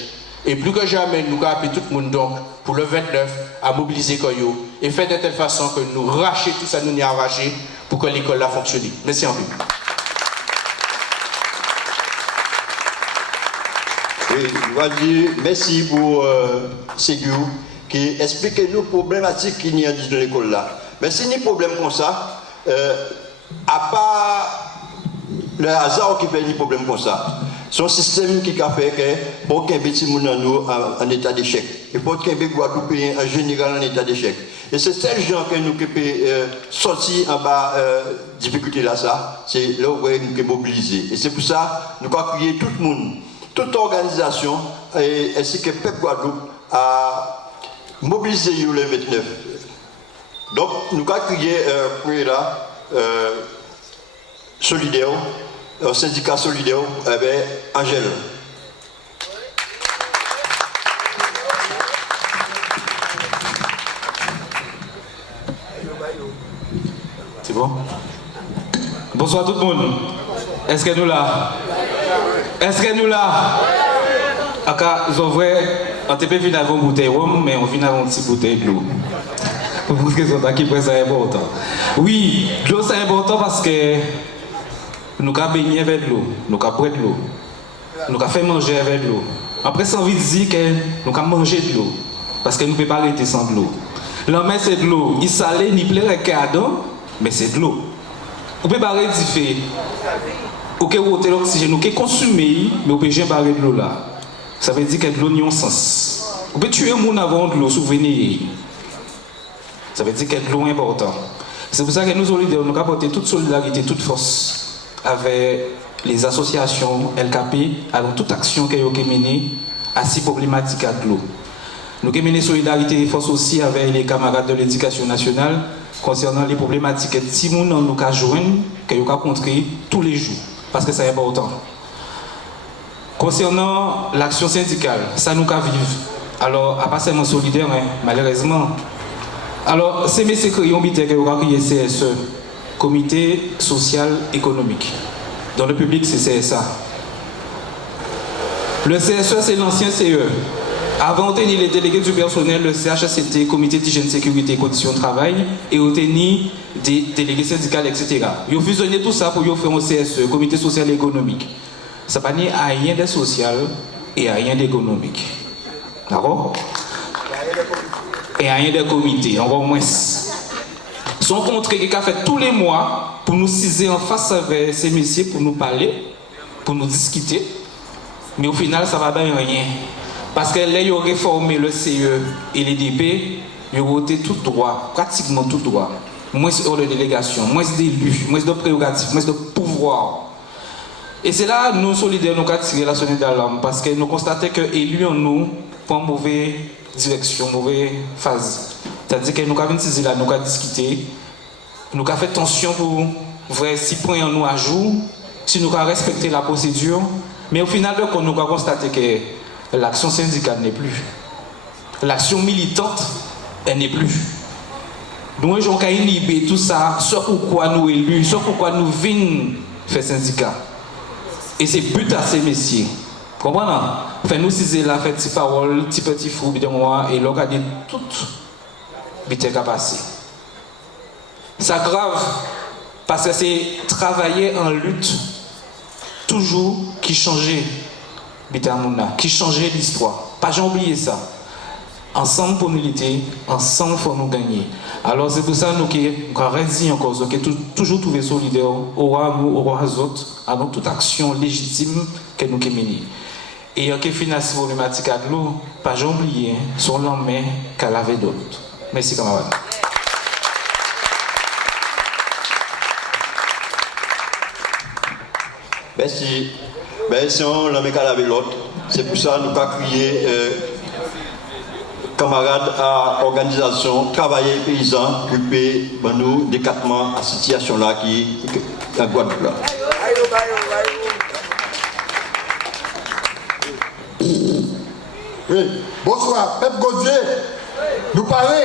Et plus que jamais, nous avons appelé tout le monde donc, pour le 29, à mobiliser Koyo et fait de telle façon que nous racher tout ça, nous n'y arracher pour que l'école a fonctionné. Merci en plus. Oui, je vais dire merci pour Ségur qui explique nous les problématiques qu'il y a dans l'école là. Mais si il y a des problèmes comme ça, à part le hasard qui fait des problèmes comme ça, son système qui a fait que pour qu'un petit monde en état d'échec, et pour qu'un petit Guadeloupéen en général en état d'échec. Et c'est ces gens que nous pouvons sortir en bas difficulté là, ça, c'est là où nous pouvons mobiliser. Et c'est pour ça que nous avons crié tout le monde, toute organisation, ainsi que le peuple Guadeloupe à mobiliser le 29. Donc nous avons crié là, solidaire, un syndicat solidaire avec Angèle. C'est bon? Bonsoir tout le monde. Est-ce que nous là? Est-ce que nous là? Aka, ils ont vrai, on te peut venir avec une bouteille de rhum, mais on vient avec une petite bouteille de l'eau. Parce que c'est qui c'est important. Oui, l'eau c'est important parce que nous avons baigné avec l'eau, nous avons pris de l'eau, nous avons fait manger avec l'eau. Après, ça envie de dire que nous avons mangé de l'eau, parce que nous ne pouvons pas arrêter sans de l'eau. L'homme c'est de l'eau, il salé, ni plaît cadeau, mais c'est de l'eau. On peut pas rectifier. Ok, vous avez l'oxygène, vous pouvez consommer, mais vous pouvez jamais barrer de l'eau là. Ça veut dire que de l'eau n'a pas de sens. Vous pouvez tuer un monde avant de l'eau, souvenir. Ça veut dire que de l'eau est important. C'est pour ça que nous solidaires, nous avons apporté toute solidarité, toute force avec les associations LKP, avec toute action qui est menée à ces problématiques de l'eau. Nous avons mené solidarité et force aussi avec les camarades de l'éducation nationale concernant les problématiques que si nous avons joindre, que nous avons rencontré tous les jours, parce que c'est important. Concernant l'action syndicale, ça nous avons vivre. Alors, à pas seulement solidaire, mais malheureusement. Alors, ces messieurs qui ont mis CSE, Comité social économique. Dans le public, c'est CSA. Le CSE, c'est l'ancien CE. Avant, on tenait les délégués du personnel, le CHSCT, Comité d'hygiène, sécurité et conditions de travail, et on tenait des délégués syndicaux, etc. Ils ont fusionné tout ça pour faire un CSE, Comité social et économique. Ça n'a pas ni à rien de social et à rien d'économique. D'accord? Et à rien de comité, encore moins. Son contrat qui a fait tous les mois pour nous ciser en face avec ces messieurs, pour nous parler, pour nous discuter. Mais au final, ça ne va pas rien. Parce que là, ils ont réformé le CE et les DP, ils ont voté tout droit, pratiquement tout droit. Moins hors de délégation, moins d'élus, moins de prérogatives, moins de pouvoir. Et c'est là nous solidaires, nous avons tiré la sonnette d'alarme parce que nous constatons que les élus en nous prennent une mauvaise direction, une mauvaise phase. C'est-à-dire que nous avons utilisé là, nous avons discuté, nous avons fait tension pour voir si prendre nous à jour, si nous avons respecté la procédure. Mais au final, nous avons constaté que l'action syndicale n'est plus. L'action militante, elle n'est plus. Nous avons inhibé tout ça, ce pourquoi nous élus, ce pourquoi nous venons faire syndicat. Et c'est but à ces messieurs. Comprenez? Enfin, nous, si c'est la fête, petite parole, petit fou, de moi, et l'on a dit tout, vite qu'à passer. C'est grave, parce que c'est travailler en lutte, toujours qui changeait, qui changeait l'histoire. Pas jamais oublier ça. Ensemble pour nous lutter, ensemble pour nous gagner. Alors c'est pour ça que nous avons dit encore que toujours trouver solidaire au roi autres, à toute action légitime que nous menons. Et qui finance ces problématiques de l'eau, pas jamais oublier son lendemain qu'elle avait d'autres. Merci camarades. Merci. Ben, si on l'a mis qu'elle avait l'autre, c'est pour ça que nous avons crié camarades à l'organisation Travailleurs Paysans qui peut nous décatement à cette situation-là qui est en Guadeloupe. Oui, bonsoir, Pep Gaudier, nous parlez.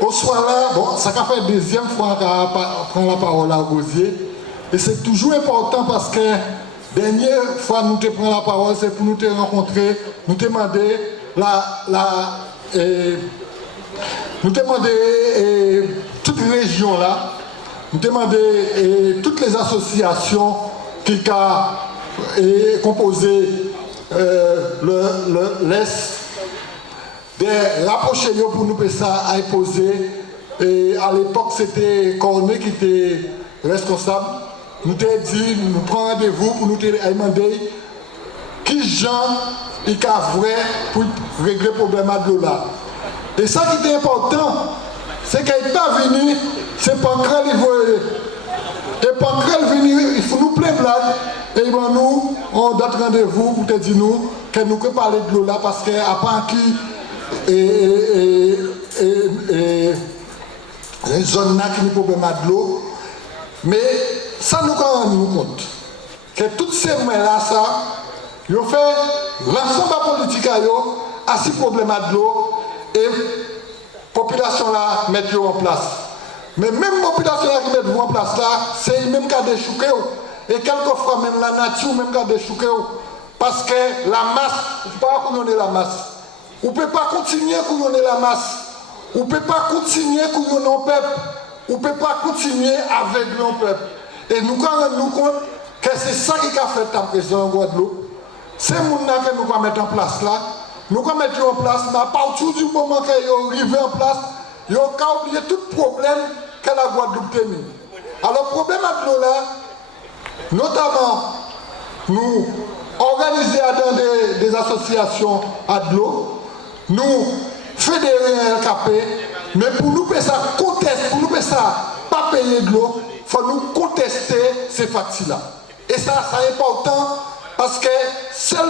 Au soir là, bon, ça a fait deuxième fois qu'on prend la parole à Gaudier. Et c'est toujours important parce que dernière fois nous te prenons la parole, c'est pour nous te rencontrer, nous te demander nous demandons toute région là, nous demandons toutes les associations qui ont composé l'Est, de rapprocher pour nous ça à poser. Et à l'époque, c'était Cornet qui était responsable. Nous t'ai dit, nous prenons rendez-vous pour nous demander qui gens il y a vrai pour régler le problème de l'eau là. Et ça qui est important, c'est qu'il n'est pas venu, c'est Pancrel, et Pancrel venu, il faut nous plaindre là, et ben nous, on donne rendez-vous pour te dire nous, que nous pouvons parler de l'eau là, parce qu'à part qui, les zones là qui ont des problèmes de l'eau, mais ça nous rend compte que toutes ces mains-là, ça, ils ont fait l'ensemble politique à ces problèmes de l'eau et la population là mettre en place. Mais même la population là qui met en place là, c'est même qu'à déchouquer. Et quelquefois même la nature même qu'à déchouquer. Parce que la masse, on ne peut pas couillonner la masse. On ne peut pas continuer à couillonner la masse. On ne peut pas continuer à couillonner le peuple. On ne peut pas continuer avec le peuple. Et nous rendons compte que c'est ça qui a fait ta présence en Guadeloupe. C'est ce que nous allons mettre en place là. Nous allons mettre en place, mais à partir du moment qu'ils arrivent en place, ils ont oublié tout problème que la Guadeloupe a mis. Alors, le problème de l'eau là, notamment, nous organiser dans des associations à de l'eau, nous fédérer un LKP, mais pour nous faire ça contester, pour nous faire ça pas payer de l'eau, il faut nous contester ces factures-là. Et ça, c'est important parce que seul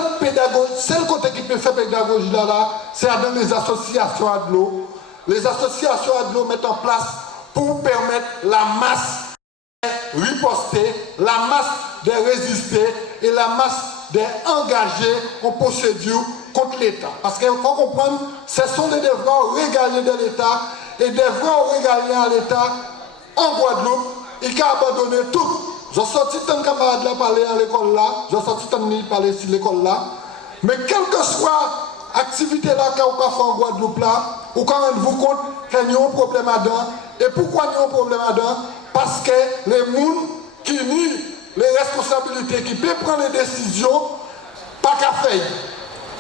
côté qui peut faire pédagogie là, c'est dans les associations à de l'eau. Les associations à de l'eau mettent en place pour permettre la masse de riposter, la masse de résister et la masse d'engager en procédure contre l'État. Parce qu'il faut comprendre, ce sont des devoirs régaliens de l'État et des devoirs régaliens à l'État en Guadeloupe. Il a abandonné tout. J'ai sorti tant de camarades là parler à l'école là, j'ai sorti tant de parler sur l'école là. Mais quelle que soit l'activité là qu'on va faire en Guadeloupe là, ou quand on vous compte qu'il y a un problème là-dedans. Et pourquoi il y a un problème là-dedans? Parce que les gens qui nient les responsabilités, qui peuvent prendre les décisions, pas qu'à faire.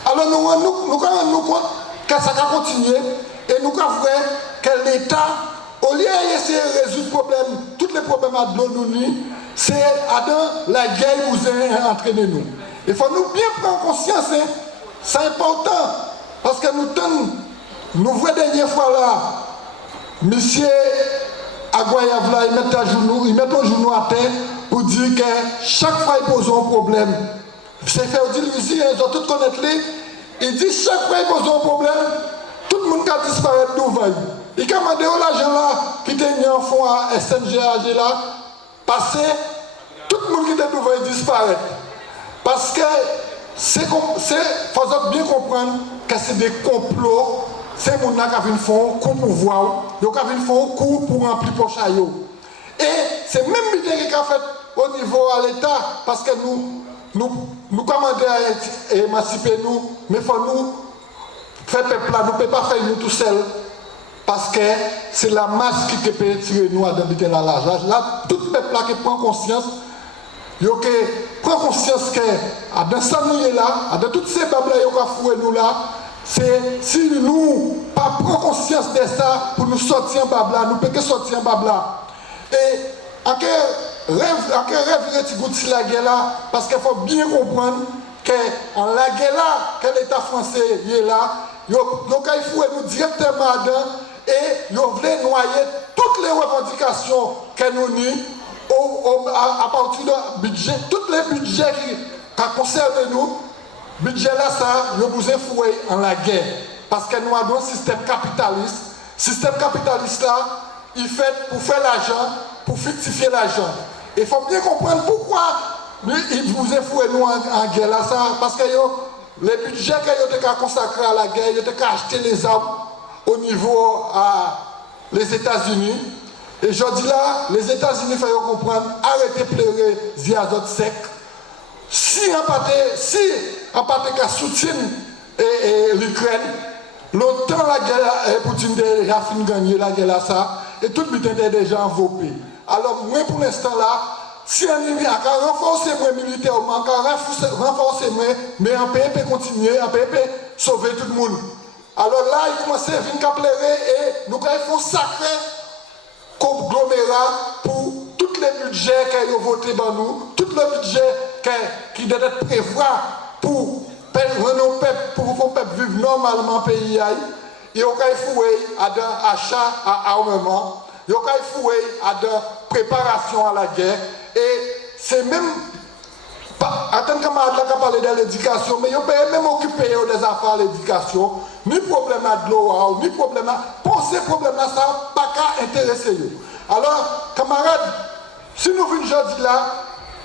Alors nous rendons compte que ça va continuer et nous avons vu que l'État, au lieu d'essayer de résoudre tous les problèmes de l'eau, c'est dans la guerre que vous avez entraîné nous. Il faut nous bien prendre conscience, hein. C'est important, parce que nous voyons dernière fois là, monsieur Aguayavla, il met un genou à terre pour dire que chaque fois il pose un problème. C'est fait dire ici, ils ont tout connaître les. Il dit chaque fois il pose un problème, tout le monde a disparu de nouvelles. Il a demandé aux gens là qui étaient en fond à SNGAG là, parce que tout le monde qui était nouvelle disparaît. Parce que il faut bien comprendre que c'est des complots. C'est mon qui a fait un coup pour pouvoir, il a fait un coup pour remplir pour chaillot. Et c'est même l'idée qui a fait au niveau à l'État, parce que nous commandons à émanciper nous, mais il faut nous faire peuple là, nous ne pouvons pas faire nous tout seuls, parce que c'est la masse qui peut tirer nous à dans la large. Là, tout le peuple là qui prend conscience, il prend conscience que dans ça nous est là, dans toutes ces babes là, il y a nous là. C'est si nous ne prenons pas conscience de ça pour nous sortir en babla, nous ne pouvons que sortir en babla. Et à quel rêve est-il la guerre là? Parce qu'il faut bien comprendre qu'en la guerre là, que l'État français est là, il faut nous directement dedans et il voulait noyer toutes les revendications que nous avons à partir du budget, tous les budgets qui concernent nous. Budget là, ça, nous vous foué en la guerre. Parce que nous avons un système capitaliste. Système capitaliste là, il fait pour faire l'argent, pour fructifier l'argent. Il faut bien comprendre pourquoi il vous foué nous en guerre là, ça. Parce que les budgets qu'ils ont consacrés à la guerre, ils ont acheté les armes au niveau des États-Unis. Et je dis là, les États-Unis, il faut comprendre, arrêtez de pleurer Ziazot sec. Si en partie qu'à soutient l'Ukraine, Longtemps, la guerre, Poutine a déjà fini de gagner la guerre là, ça, et tout le but est déjà enveloppé. Alors, moi, pour l'instant là, si on y a renforcer moi militairement, renforcer moi, mais on peut continuer, on peut sauver tout le monde. Alors là, il commence à venir caplérer et nous avons fait un sacré conglomérat pour tous les budgets qu'ils ont votés par nous, tout le budget qui doit être prévu pour le peuple vivre normalement dans le pays. Ils ont foué à l'achat à armement, ils ont foué à la préparation à la guerre. Et c'est même, en tant que camarade qui a parlé de l'éducation, mais ils peuvent même occuper des affaires de l'éducation, ni problème de l'eau, ni problème pour ces problèmes-là, ça n'a pas qu'à intéresser. Alors, camarades, si nous venons aujourd'hui là,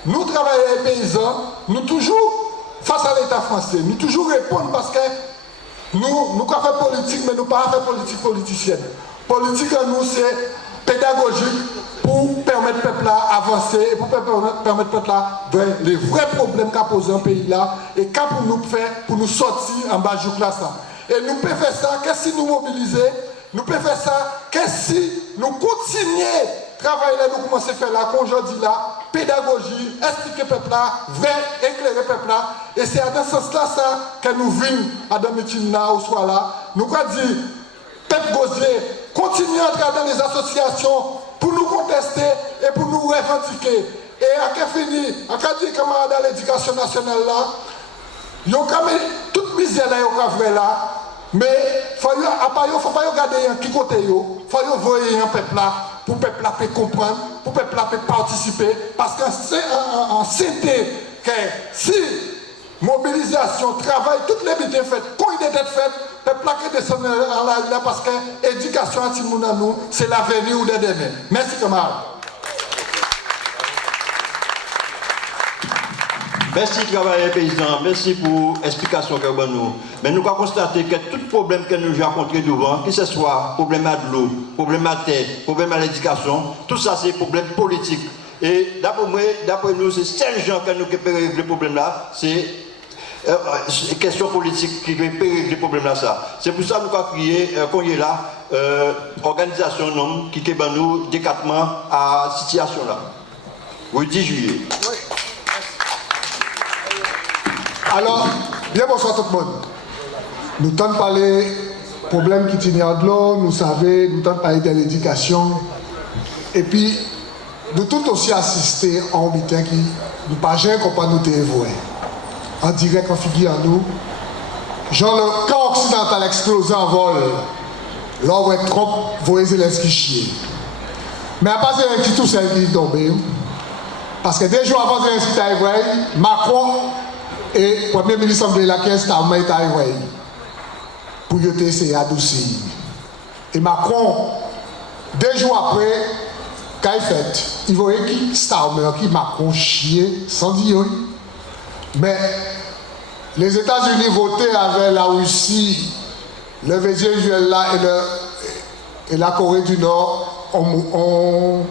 nous travaillons les paysans, nous toujours face à l'État français, nous toujours répondons parce que nous avons fait politique, mais nous n'avons pas fait politique politicienne. Politique en nous, c'est pédagogique pour permettre le peuple d'avancer et pour permettre le peuple de les vrais problèmes qu'a posé un pays là et qu'a pour nous faire, pour nous sortir en bas de là ça. Et nous pouvons faire ça que si nous mobilisons, nous pouvons faire ça que si nous continuons travailler là, nous commençons à faire la aujourd'hui là, pédagogie, expliquer le peuple là, éclairer le peuple là. Et c'est dans ce sens là ça que nous venons à dans meeting là ou soit là. Nous avons dit, peuple Gosier, continuez à entrer dans les associations pour nous contester et pour nous revendiquer. Et à quel fini, à quel dit camarade à l'éducation nationale là, ils ont quand même toute misère là, ils ont là. Mais il ne faut pas regarder qui côté il faut voir un peuple là pour le peuple là peut comprendre, pour le peuple là peut participer. Parce qu'en cité que si mobilisation, travail, toutes les métiers faites, quand il est fait, le peuple là qui descend en la parce que l'éducation à nous, c'est l'avenir ou le demain. Merci camarade. Merci travailleurs paysans, merci pour l'explication que vous nous. Mais nous avons constaté que tout problème que nous avons rencontré devant, que ce soit problème à de l'eau, problème à terre, problème à l'éducation, tout ça c'est problème politique. Et d'après nous, c'est ces gens qui nous peuvent régler le problème là, c'est question politique qui peut régler le problème là. C'est pour ça que nous avons crié qu'on est là, organisation qui peut nous décatement à la situation là. Oui, 10 juillet. Oui. Alors, bien bonsoir tout le monde. Nous tentons de parler problème qui tiennent de l'eau, nous savons, nous tentons de parler de l'éducation. Et puis, nous tous aussi assisté à un meeting qui nous pas jamais qu'on pas nous dévoiler. En direct, en figure en nous. Genre le camp occidental explosé en vol. Là, on va être trop, voyez Zelensky chier. Mais à part Zelensky, tout ça qui est tombé. Parce que 2 jours avant Zelensky, Macron et le Premier ministre de la Caisse est arrivé pour essayer d'adoucir. Et Macron, 2 jours après, quand il fait, il voyait qui Starmer, qui Macron chier sans dire. Mais les États-Unis votaient avec la Russie, le Venezuela et la Corée du Nord ont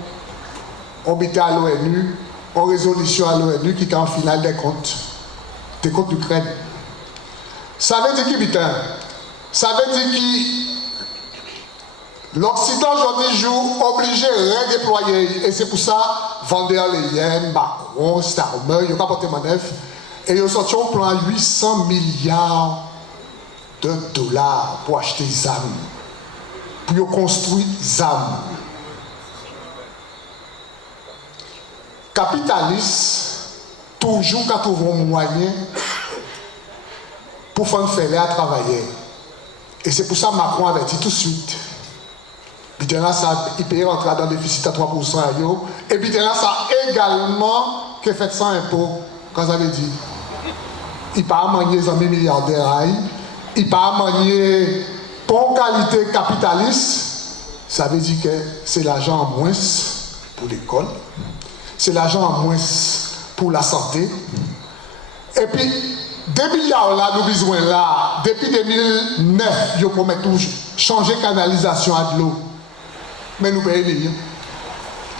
mis à l'ONU, en résolution à l'ONU qui est en finale des comptes d'Ukraine. Ça veut dire qui, ça veut dire que l'Occident aujourd'hui joue obligé de redéployer. Et c'est pour ça, von der Leyen, Macron, Starmer, il n'y a pas porté manœuvre. Et ils ont sorti un plan à 800 milliards de dollars pour acheter des armes. Pour construire des armes. Capitalistes, toujours quand on trouve un moyen pour faire à travailler. Et c'est pour ça que Macron avait dit tout de suite. Il peut rentrer dans le déficit à 3%. Et puis ça a également que fait sans impôt, quand ça veut dire. Il ne peut pas manier les amis milliardaires. Il ne peut pas manier pour qualité capitaliste. Ça veut dire que c'est l'argent en moins pour l'école. C'est l'argent en moins pour la santé. Et puis, 2 milliards là, nous besoin là, depuis 2009, ils promettent tout changer canalisation à de l'eau. Mais nous payons.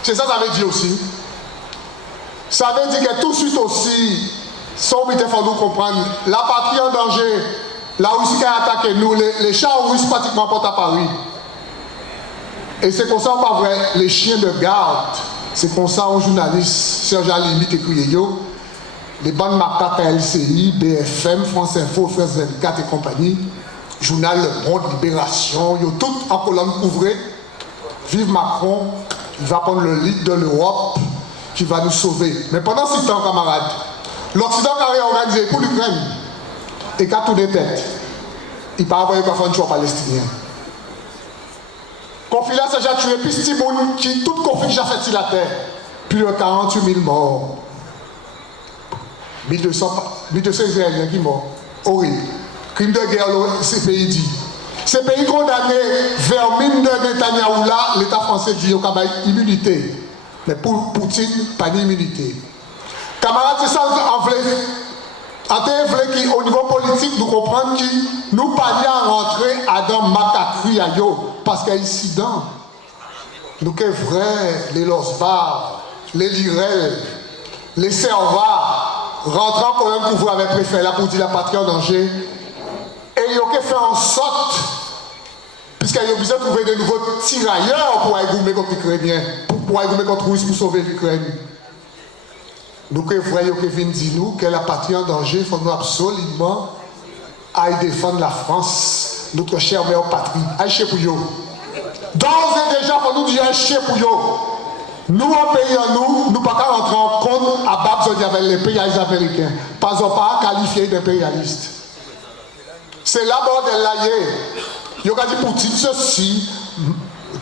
C'est ça, ça veut dire aussi. Ça veut dire que tout de suite aussi, il faut nous comprendre, la patrie en danger, La Russie qui a attaqué nous, les chars russes pratiquement portent à Paris. Et c'est comme ça, on pas vrai, les chiens de garde. C'est comme ça, un journaliste, Serge Limite, écrit les bandes macaques à LCI, BFM, France Info, France 24 et compagnie, journal Le Monde, Libération, ils ont tout en colonne couvrée. Vive Macron, il va prendre le lead de l'Europe, qui va nous sauver. Mais pendant ce temps, camarades, l'Occident a réorganisé pour l'Ukraine et qu'à tourner tête, il ne peut pas envoyer pour faire un choix palestinien. Le conflit là, c'est déjà tué, puis c'est qui tout conflit déjà fait sur la terre. Plus de 48 000 morts. 1200 Israéliens qui sont morts. Horrible. Crime de guerre, ces pays dit. Ces pays condamnés vers mine de Netanyahou là, l'État français dit qu'il y a immunité. Mais pour Poutine, pas d'immunité. Camarades, c'est ça en vrai. Au niveau politique, nous comprenons que nous pas à rentrer dans Macacri parce qu'il y a incident. Nous que vrai, les Losbar, les Lirel, les Servas, rentrant pour un pouvoir avec préfet là pour dire la patrie en danger. Et ils ont fait en sorte, puisqu'ils ont besoin de trouver de nouveaux tirailleurs pour aller contre l'Ukrainien, pour aller contre Russie pour sauver l'Ukraine. Nous que voyons que vient dire nous que la patrie en danger, il faut nous absolument aller défendre la France, notre chère mère patrie. Aïe chez pour yo. D'ores et déjà, il faut nous dire aïe chez pour yo. Nous, en pays en nous, nous ne pouvons pas rentrer en compte à Babzoni avec les pays américains. Pas qualifiés d'impérialistes. C'est là bordel là il y a dit Poutine ceci,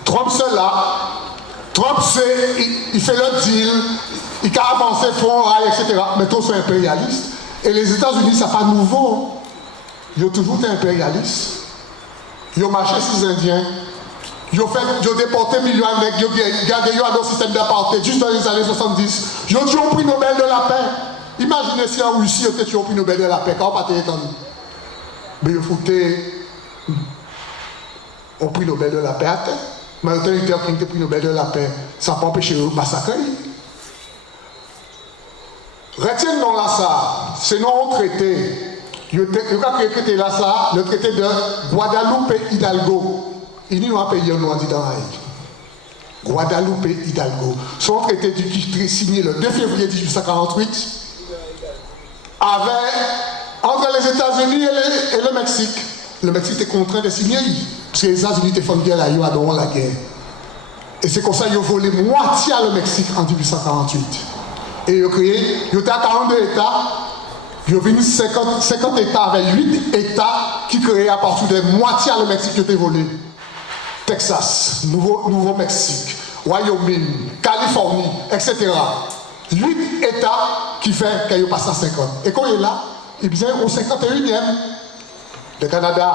Trump cela, Trump il fait le deal, il a avancé fond, etc. Mais tous sont impérialistes. Et les États-Unis, ça n'est pas nouveau. Ils ont toujours été impérialistes. Ils ont marché sur les Indiens. Ils ont déporté millions de mecs. Ils ont gardé un système d'apartheid juste dans les années 70. Ils ont tué au prix Nobel de la paix. Imaginez si en Russie, ils ont tué au prix Nobel de la paix. Quand on n'a pas été entendu. Mais ils ont foutu au prix Nobel de la paix à terre. Mais ils ont été au prix Nobel de la paix. Ça n'a pas empêché de massacrer. Retiens-nous là ça, c'est non traité. Il y a un traité là ça, le traité de Guadalupe Hidalgo. Il n'y a pas un pays en dit dans la Guadalupe Hidalgo. Son traité qui est signé le 2 février 1848 entre les États-Unis et le Mexique. Le Mexique était contraint de signer parce que les États-Unis étaient fondés là, ils ont la guerre. Et c'est comme ça qu'ils ont volé moitié à le Mexique en 1848. Et ils ont créé, ils étaient à 42 États, ils ont venu 50 États avec 8 États qui créaient à partir de moitié à le Mexique qui étaient volés. Texas, Nouveau-Mexique, Wyoming, Californie, etc. 8 États qui fait qu'ils passent à 50. Et quand il est là, il dit au 51e, le Canada.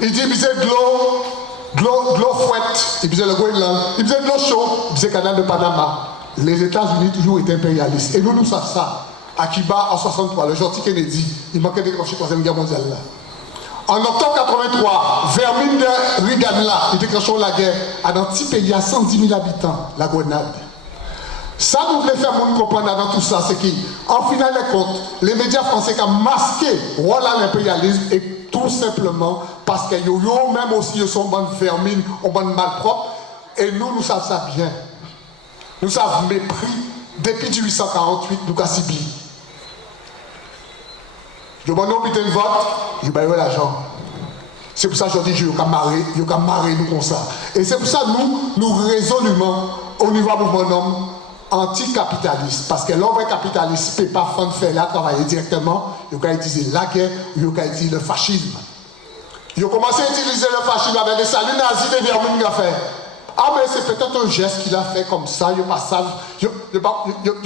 Il dit de l'eau fouette, il disait le Groenland. Il disait de l'eau chaude, il disait le canal de Panama. Les États-Unis toujours été impérialistes. Et nous savons ça. À Cuba, en 63, le gentil Kennedy, il manquait de déclencher la 3e guerre mondiale là. En octobre 83, Vermine de Reagan là, il déclenche la guerre à un petit pays à 110 000 habitants, la Grenade. Ça nous voulait faire nous comprendre dans tout ça, c'est qu'en final de compte, les médias français qui ont masqué voilà l'impérialisme et tout simplement parce qu'ils ont même aussi ils sont bonnes vermines, ont bonnes malpropres, et nous savons ça bien. Nous savons mépris depuis 1848, nous avons subi. Je vais nous mettre un vote, je vais avoir l'argent. C'est pour ça que je dis que je vais marrer nous comme ça. Et c'est pour ça que nous résolument, au niveau du mouvement anticapitaliste. Parce que l'homme capitaliste ne peut pas faire là, travailler directement. Il va utiliser la guerre, il va utiliser le fascisme. Il a commencé à utiliser le fascisme avec les saluts nazis de Vermine qu'il a fait. Ah, mais c'est peut-être un geste qu'il a fait comme ça, il n'y a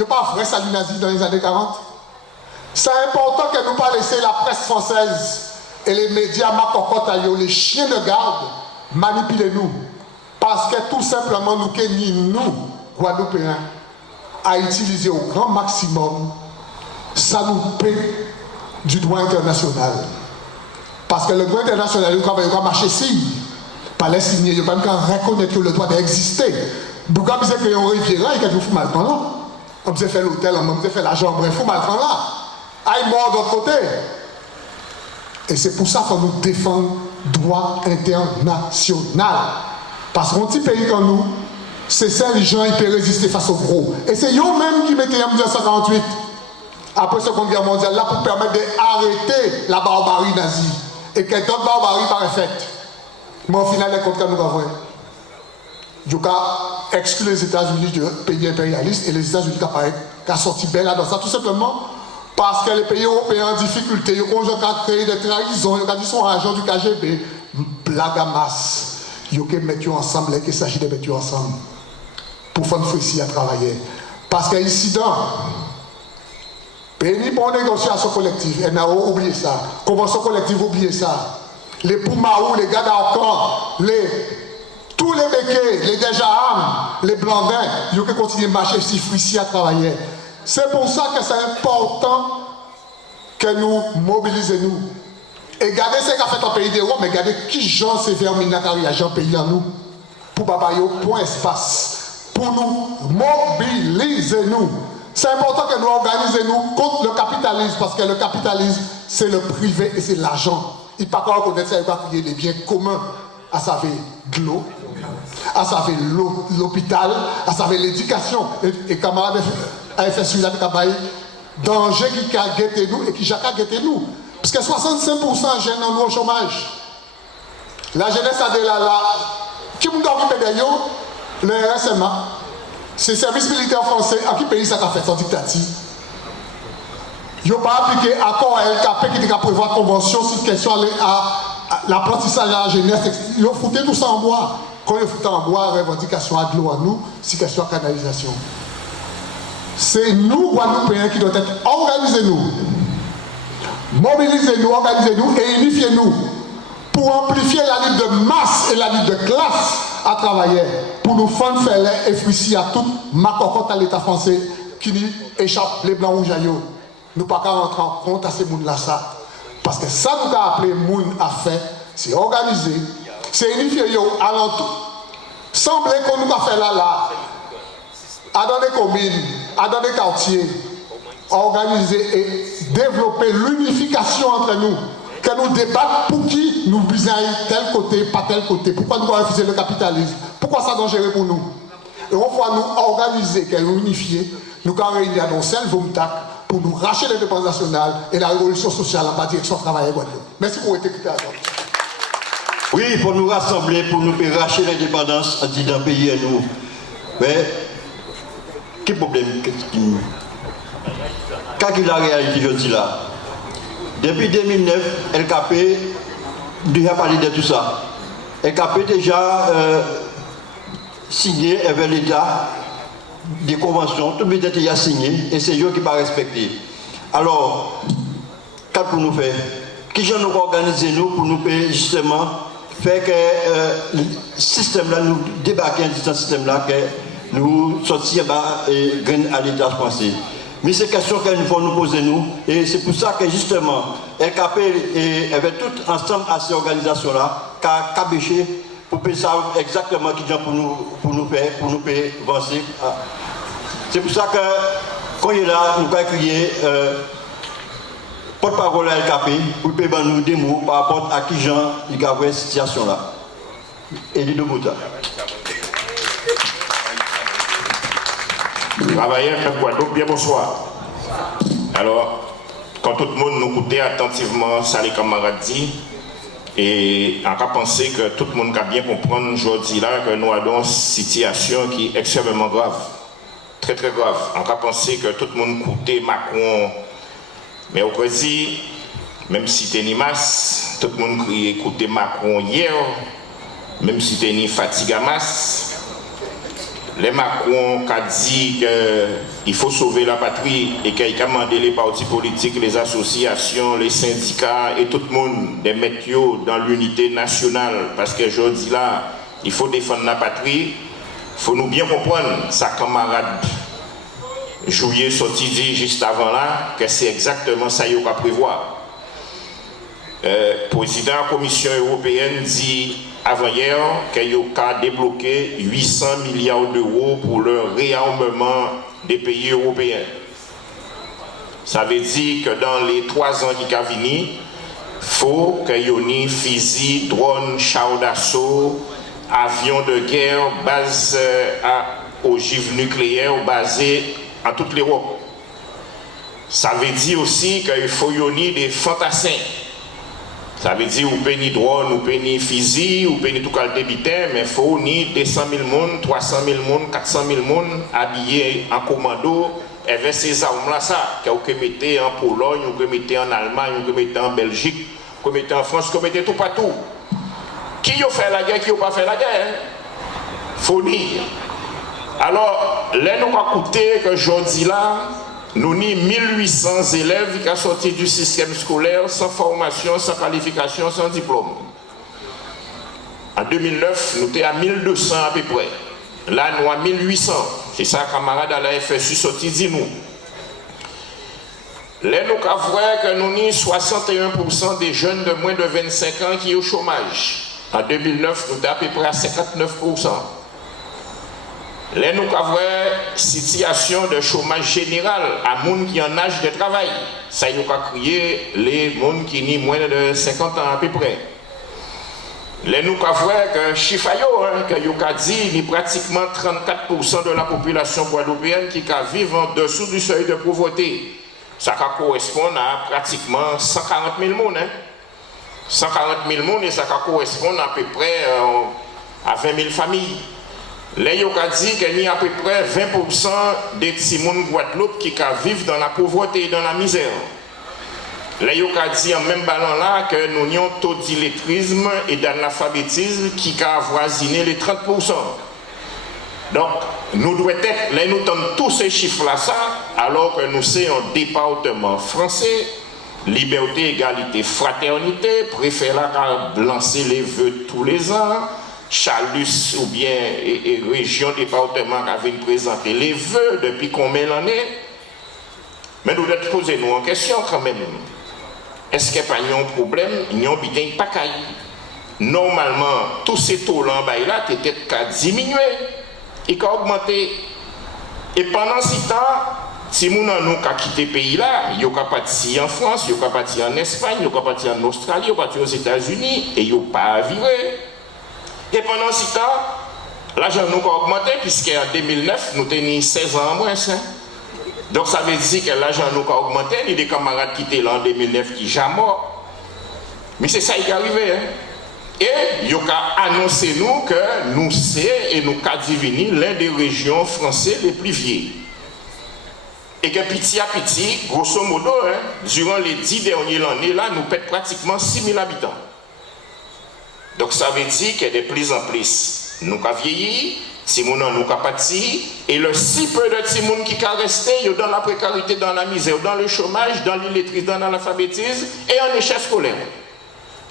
pas vrai salut nazi dans les années 40. C'est important que nous ne pas laisser la presse française et les médias macocotaillons, les chiens de garde, manipuler nous. Parce que tout simplement, nous, Guadeloupéens, à utiliser au grand maximum, ça nous paie du droit international. Parce que le droit international, il va marcher ici. Palestinien, il n'y a pas même reconnaître que le droit d'exister. Pourquoi vous avez fait un rivière, il y a vous mal là. On vous a fait l'hôtel, on vous a fait la chambre, il faut mal là. Aïe mort d'autre côté. Et c'est pour ça qu'il faut nous défendre droit international. Parce qu'un petit pays comme nous, c'est ça les gens qui peuvent résister face aux gros. Et c'est eux-mêmes qui mettaient en 1948, après la Seconde Guerre mondiale, là pour permettre d'arrêter la barbarie nazie. Et que d'autres barbaries paraît faite. Mais au final, les comptes que nous avons, ils ont exclu les États-Unis du pays impérialiste et les États-Unis qui ont sorti belle là dans ça, tout simplement parce que les pays européens en difficulté, ils ont créé des trahisons, ils ont dit son agent du KGB, blague à masse. Ils ont mis ensemble, il s'agit de mettre ensemble pour faire une ici à travailler. Parce qu'il y a incident. Pays pour négociation collective, et n'a oublié ça. Convention collective, oublié ça. Les Poumaou, les gars d'Arcan, tous les béquets, les Déjà-Âmes, les Blandins, ils ont continué à marcher ici à travailler. C'est pour ça que c'est important que nous mobilisons. Et regardez ce qu'a fait un pays de Rome, mais regardez qui gens c'est vermina qui réagit en pays en nous. Pour Babayo, point espace. Pour nous mobiliser nous. C'est important que nous organisions contre le capitalisme, parce que le capitalisme, c'est le privé et c'est l'argent. Il ne peut pas reconnaître ça, il va créer des biens communs, à savoir de l'eau, à savoir l'hôpital, à savoir l'éducation. Et camarades FSU, là, danger qui a guetté nous et qui a guetté nous. Parce que 65% de jeunes sont au chômage. La jeunesse a de là. Qui nous doit derrière le RSMA, c'est le service militaire français. À qui pays ça a fait son dictature? Ils n'ont pas appliqué l'accord à LKP qui a prévu la convention sur question à l'apprentissage de la jeunesse. Ils ont foutu tout ça en bois. Quand ils foutent en bois, revendication à de l'eau à nous, c'est question de canalisation. C'est nous, Guadeloupéens, qui doivent être organisés-nous. Mobilisez-nous, organisez-nous et unifiez-nous pour amplifier la lutte de masse et la lutte de classe à travailler, pour nous faire et fruiter à tout ma cocotte à l'État français qui nous échappe les blancs rouges à eux. Nous ne pouvons pas rentrer en compte à ces gens-là ça. Parce que ça nous a appelé moun à faire, c'est organiser, c'est unifier à l'entour. Semblez qu'on nous a fait là, à dans les communes, à dans les quartiers, organiser et développer l'unification entre nous. Que nous débattons pour qui nous besoin tel côté, pas tel côté. Pourquoi nous devons refuser le capitalisme? Pourquoi ça dangereux pour nous? Et on va nous organiser, nous unifier, nous allons réunir dans seul VOMTAC pour nous racheter l'indépendance nationale et la révolution sociale en direction du travail. Merci pour être écouté. Oui, il faut nous rassembler pour nous racheter l'indépendance d'un pays à nous. Mais, quel problème? Qu'est-ce qu'il a réalité, je dis là? Depuis 2009, LKP déjà parlé de tout ça. LKP déjà signé avec l'État des conventions, tout le monde a signé et c'est eux qui ne pas respecté. Alors, qu'est-ce que nous faisons? Qui j'en nous organiser nous pour nous justement faire que le système là, nous débarquer dans ce système là, que nous sortir à l'État français. Mais c'est une question que nous devons nous poser nous. Et c'est pour ça que justement, LKP et avec tout ensemble à ces organisations-là, qu'a bêché pour savoir exactement qui pour nous faire, pour nous avancer. C'est pour ça que quand il est là, nous allons crier porte-parole à LKP pour nous des mots par rapport à qui Jean il a cette situation-là. Et les deux mots. Travailleurs de Guadeloupe, bien bonsoir. Alors, quand tout le monde nous écoutait attentivement, ça les camarades dit, et on a pensé que tout le monde a bien comprendre aujourd'hui là que nous avons une situation qui est extrêmement grave, très très grave. On a pensé que tout le monde écoutait Macron, mais au Brésil, même si c'était ni masse, tout le monde criait écouter Macron hier, même si c'était ni fatigue à masse. Les Macron qui a dit qu'il faut sauver la patrie et qu'il a demandé les partis politiques, les associations, les syndicats et tout le monde de mettre dans l'unité nationale parce que je dis là, il faut défendre la patrie. Il faut nous bien comprendre, sa camarade Jouillet sorti dit juste avant là que c'est exactement ça qu'il faut prévoir. Le président de la Commission européenne dit avant-hier qu'il a débloqué 800 milliards d'euros pour le réarmement des pays européens. Ça veut dire que dans les 3 ans qui vont venir, faut que y ait fusil, drone, char d'assaut, avions de guerre, base ogives nucléaires basées en toute l'Europe. Ça veut dire aussi qu'il faut y ait des fantassins. Ça veut dire ou ni drone, ou ni fusil, ou ni tout qualité bitin, mais il faut ni 200 000 personnes, 300 000 personnes, 400 000 personnes habillés en commando avec ces armes-là, ça, qu'on peut mettre en Pologne, ou qu'on peut mettre en Allemagne, ou qu'on peut mettre en Belgique, qu'on peut mettre en France, qu'on peut mettre tout partout. Qui a fait la guerre, qui n'a pas fait la guerre? Faut dire. Alors, là, nous avons écouté que aujourd'hui là, nous avons 1800 élèves qui sont sortis du système scolaire sans formation, sans qualification, sans diplôme. En 2009, nous étions à 1200 à peu près. Là, nous avons 1800. C'est ça, camarades à la FSU sortis dit nous. Là, nous avons vu que nous avons 61% des jeunes de moins de 25 ans qui sont au chômage. En 2009, nous étions à peu près à 59%. Là, nous avons une situation de chômage général à gens qui en âge de travail. Ça, nous avons crié les gens qui ont moins de 50 ans à peu près. Là, nous avons que Chifayo, que nous avons dit, pratiquement 34% de la population guadeloupéenne qui vivent en dessous du seuil de pauvreté. Ça correspond à pratiquement 140 000 personnes. 140 000 personnes et ça correspond à peu près à 20 000 familles. Là, il a dit qu'il y a à peu près 20% des petits gens Guadeloupe qui vivent dans la pauvreté et dans la misère. Là, il a dit en même ballon là que nous avons un taux d'illettrisme et d'analphabétisme qui a avoisiné les 30%. Donc, nous devons être, là, nous tenons tous ces chiffres-là, ça, alors que nous sommes un département français, liberté, égalité, fraternité, préfère lancer les vœux tous les ans. Chalus ou bien et région, département qui avaient présenté les vœux depuis combien d'années. Mais nous devons poser nous en question quand même. Est-ce qu'il n'y a pas un problème? Il n'y a pas de normalement, tous ces taux-là, peut-être qu'à diminuer et qu'à augmenter. Et pendant ce temps, si nous avons quitté le pays-là, il y a parti en France, il y a parti en Espagne, il y a parti en Australie, il y a parti aux États-Unis, et il n'y a pas viré. Et pendant ce temps, l'argent nous a augmenté, puisqu'en 2009, nous tenions 16 ans en moins. Donc ça veut dire que l'argent nous a augmenté, il y a des camarades qui étaient là en 2009 qui sont jamais morts. Mais c'est ça qui est arrivé. Et il a annoncé nous que nous sommes et nous avons devenu l'une des régions françaises les plus vieilles. Et que petit à petit, grosso modo, durant les 10 dernières années, là, nous pètons pratiquement 6 000 habitants. Donc ça veut dire que de plus en plus, nous avons vieilli, Timoun nous avons parti, et le si peu de Timoun qui sont restés, dans la précarité, dans la misère, dans le chômage, dans l'illettrisme, dans l'analphabétisme et en échec scolaire.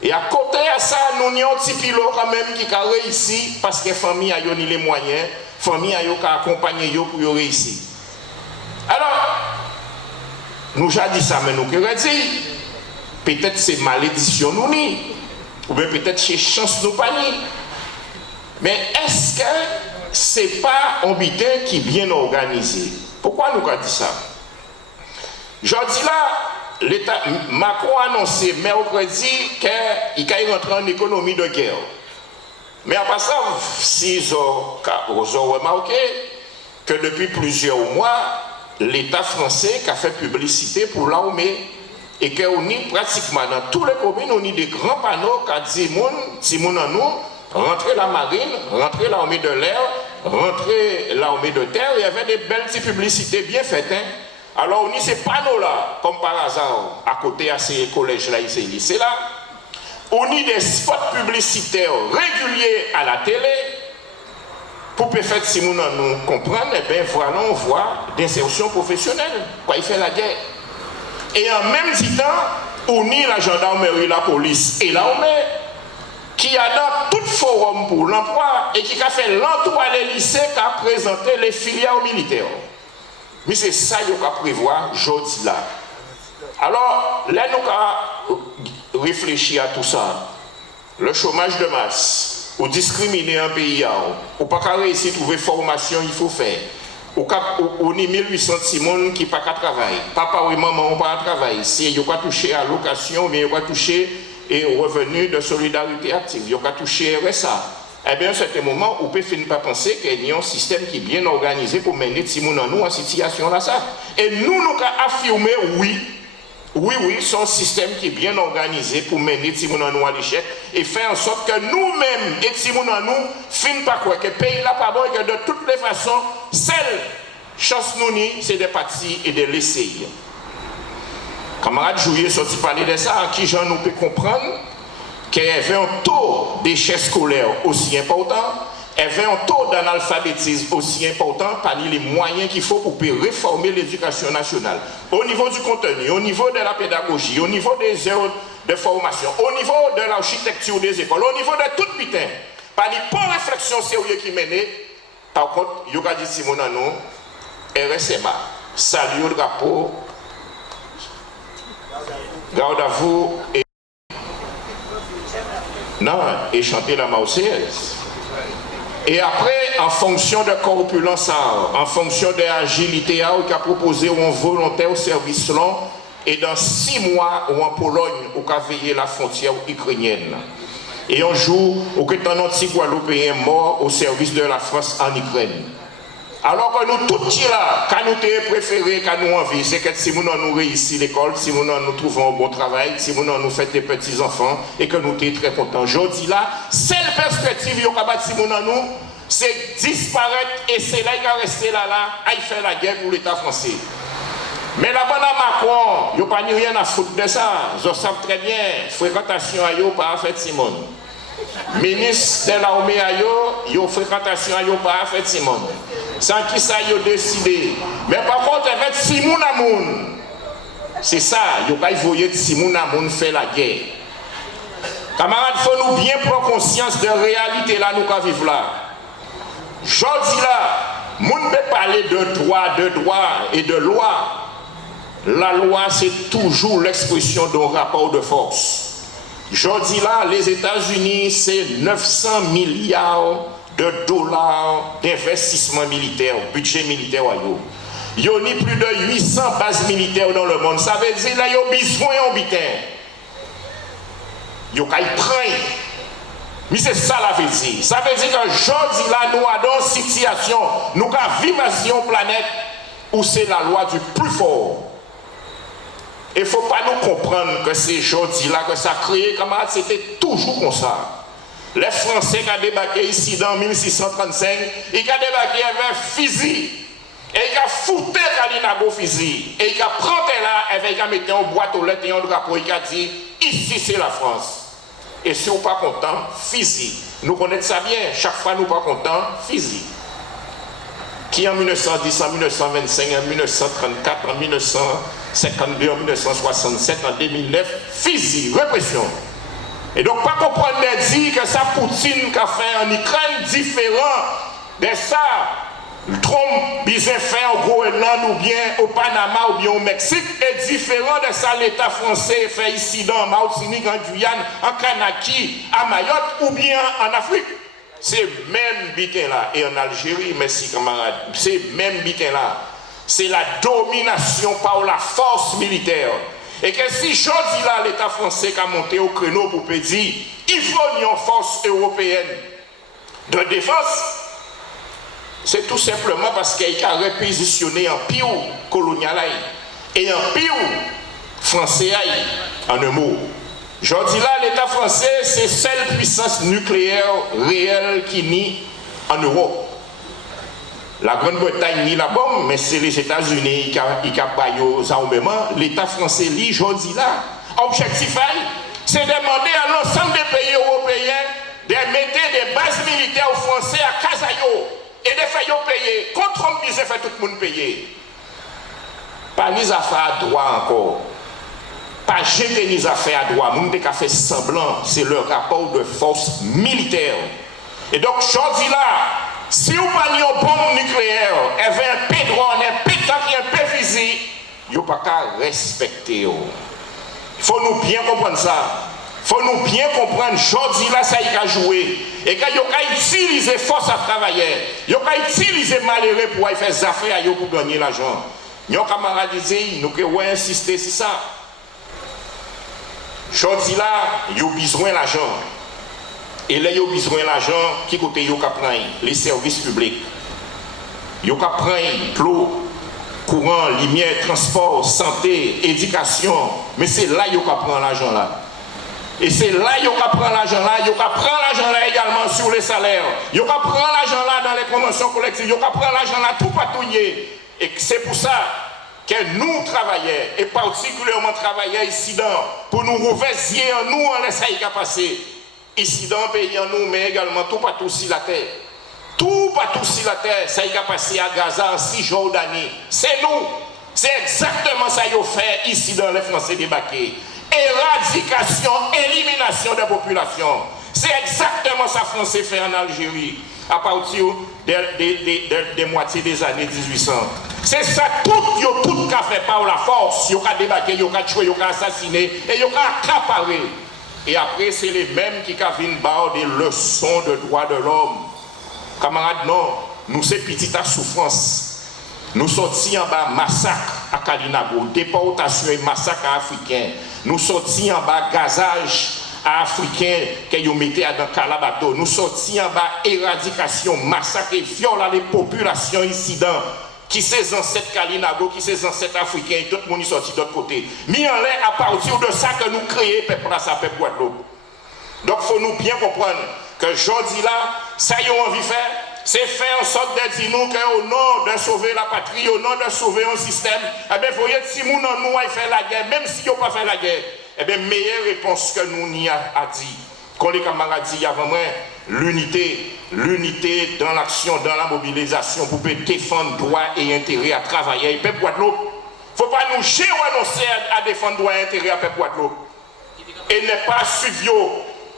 Et à côté de ça, nous avons un petit pilote quand même qui a réussi parce que la famille a eu les moyens, la famille a accompagné pour réussir. Alors, nous avons dit ça, mais nous avons dit, peut-être c'est malédiction nous ni. Ou bien peut-être chez chance nous pas ni. Mais est-ce que ce n'est pas un butin qui est bien organisé? Pourquoi nous avons dit ça? Je dis là, l'État Macron a annoncé mercredi qu'il va rentrer en économie de guerre. Mais après ça, si vous avez remarqué que depuis plusieurs mois, l'État français a fait publicité pour l'armée. Et qu'on y pratiquement dans toutes les communes, on y des grands panneaux qui disent si nous rentrez la marine, rentrez l'armée de l'air, rentrez l'armée de terre, il y avait des belles petites publicités bien faites. Alors on y ces panneaux-là, comme par hasard, à côté à ces collèges-là, ces lycées-là, on y des spots publicitaires réguliers à la télé, pour faire si nous comprendre, et bien voilà, on voit d'insertion professionnelle, quoi il fait la guerre. Et en même temps, on y la gendarmerie, la police et l'armée qui a dans tout forum pour l'emploi et qui a fait l'entour les lycées qui a présenté les filières militaires. Mais c'est ça qu'il faut prévoir aujourd'hui là. Alors, là, nous avons réfléchi à tout ça. Le chômage de masse, ou discriminer un pays, ou pas réussir à trouver formation, il faut faire. On est 1800 Simon qui pas qu'à travailler. Papa ou maman n'ont pas à travailler. Si ils n'ont pas touché à location, mais ils n'ont pas touché aux revenus de solidarité active, ils n'ont pas touché RSA. Eh bien, à un certain moment, on peut finir par penser qu'il y a un système qui est bien organisé pour mener Simon nous en situation là ça. Et nous avons affirmé oui, c'est un système qui est bien organisé pour mener Simon nous à l'échec et faire en sorte que nous-mêmes et Simon nous finissent par quoi que le pays là pas bon et que de toutes les façons, seule chance nous c'est de partir et de laisser. Camarade Jouyer sorti parler de ça, qui gens nous peut comprendre qu'il y avait un taux d'échec scolaire aussi important, il y avait un taux d'analphabétisme aussi important parmi les moyens qu'il faut pour réformer l'éducation nationale. Au niveau du contenu, au niveau de la pédagogie, au niveau des heures de formation, au niveau de l'architecture des écoles, au niveau de tout putain, par les bonnes réflexions sérieuses qui menaient, par contre, il y a dit Simon Nanou, RSMA, salut au drapeau, garde à vous et non, et chanter la Marseillaise. Et après, en fonction de corpulence, en fonction de l'agilité, il a proposé un volontaire au service long et dans 6 mois, ou en Pologne, on a veillé la frontière ukrainienne. Et un jour, on a un petit Guadeloupéen mort au service de la France en Ukraine. Alors que nous tous là, quand nous avons préféré, quand nous envie, c'est que si nous réussissons l'école, si nous trouvons un bon travail, si nous faisons des petits-enfants et que nous sommes très contents. Aujourd'hui là, seule perspective nous, c'est disparaître et c'est là qu'il va rester là, il fait la guerre pour l'État français. Mais là-bas, Macron, il n'y a pas rien à foutre de ça. Je sais très bien, fréquentation à eux par fait Simon. Ministre de l'armée à eux, fréquentation à eux par fait Simon. Sans qui ça y a décidé. Mais par contre, avec Simon Amoun, c'est ça, il n'y a pas voulu Simon Amoun faire la guerre. Camarades, il faut nous bien prendre conscience de la réalité là, nous qui vivons là. Je dis là, nous peut parler de droit et de loi. La loi, c'est toujours l'expression d'un rapport de force. Je dis là, les États-Unis, c'est 900 milliards de dollars d'investissement militaire, budget militaire. Il y a plus de 800 bases militaires dans le monde. Ça veut dire qu'il y a besoin de bitin. Il y a train. Mais c'est ça la veut dire. Ça veut dire que aujourd'hui, là, nous avons une situation, nous vivons sur une planète où c'est la loi du plus fort. Il ne faut pas nous comprendre que c'est aujourd'hui là que ça a créé, camarades, c'était toujours comme ça. Les Français qui ont débarqué ici dans 1635, ils ont débarqué avec un fusil. Et ils ont foutu Kalinago fusil. Et ils ont pris là, et ils ont mis en boîte aux lettres et un drapeau. Ils ont dit, ici c'est la France. Et si on n'est pas content, fusil. Nous connaissons ça bien, chaque fois nous ne sommes pas contents, fusil. Qui en 1910, en 1925, en 1934, en 1952, en 1967, en 2009, fusil, répression. Et donc, pas comprendre de dire que ça Poutine qui a fait en Ukraine différent de ça. Trump, bizarre fait au Groenland ou bien au Panama ou bien au Mexique est différent de ça l'État français fait ici dans Martinique, en Guyane, en Kanaki, à Mayotte ou bien en Afrique. C'est même bitin là. Et en Algérie, merci camarades, c'est même bitin là. C'est la domination par la force militaire. Et que si je dis là, l'État français qui a monté au créneau pour dire il faut une force européenne de défense, c'est tout simplement parce qu'il a répositionné un pire colonial et un pire français en un mot. Je dis là, l'État français, c'est la seule puissance nucléaire réelle qui nie en Europe. La Grande-Bretagne nie la bombe, mais c'est les États-Unis qui ont aux armements. L'État français lit, je dis là. Objectif, c'est demander à l'ensemble des pays européens de mettre des bases militaires français à Casayo et de faire payer. Contre on disait faire tout le monde payer. Pas les affaires à droit encore. Pas jeter les affaires à droit. Moun de ka fait semblant, c'est le rapport de force militaire. Et donc, je dis là, si vous avez une bombe nucléaire, elle veut un pédron, un pétant qui est un peu physique, vous n'avez pas qu'à respecter. Il faut nous bien comprendre ça. Il faut nous bien comprendre, aujourd'hui là, ça y a joué. Et quand il a utilisé force à travailler, il a utilisé malheureux pour faire des affaires pour gagner l'argent. Nos camarades disaient, nous devons insister sur ça. Aujourd'hui là, il a besoin d'argent. Et là, il a besoin d'argent qui côté il a prendre les services publics. Il a prendre l'eau, courant, lumière, transport, santé, éducation. Mais c'est là qu'il a prendre l'argent là. Et c'est là qu'il prend l'argent là, il prend l'argent là également sur les salaires, il prend l'argent là dans les conventions collectives, il prend l'argent là tout patouillé. Et c'est pour ça que nous travaillons, et particulièrement travaillons ici pour nous reverser en nous en laissant y passer. Ici dans le pays en nous, mais également tout partout sur la terre. Tout partout sur la terre, ça y a passé à Gaza en 6 jours d'année. C'est nous. C'est exactement ça qu'ils ont fait ici dans les Français débarqués. Éradication, élimination des populations. C'est exactement ça que Français fait en Algérie à partir des moitiés des années 1800. C'est ça tout qu'a fait par la force. Ils ont débarqué, ils ont tué, ils ont assassiné et ils ont accaparé. Et après, c'est les mêmes qui viennent barrer des leçons de droits de l'homme. Camarades, non, nous c'est petite à souffrance. Nous sortis en bas massacre à Kalinago, déportation et massacre à Africains. Nous sortis en bas gazage à Africains qu'ils mettaient dans Calabato. Nous sortis en bas éradication, massacre et viol à les populations ici dans qui ses ancêtres Kalinago, qui ses ancêtres africains, et tout le monde est sorti de l'autre côté. Mis en l'air à partir de ça que nous créons peuple à sa peuple Guadeloupe. Donc il faut nous bien comprendre que aujourd'hui là, ça y a envie de faire. C'est faire en sorte de dire nous qu'au nom de sauver la patrie, au nom de sauver un système, eh bien, vous voyez, si nous n'avons pas fait la guerre, même si nous n'avons pas fait la guerre, eh bien, meilleure réponse que nous n'y a dit. Quand les camarades disent, il y a vraiment l'unité dans l'action, dans la mobilisation pour défendre droits et intérêts à travailler. Et peuple Guadeloupe, il ne faut pas nous renoncer à défendre droits et intérêts à peuple Guadeloupe. Et ne pas suivre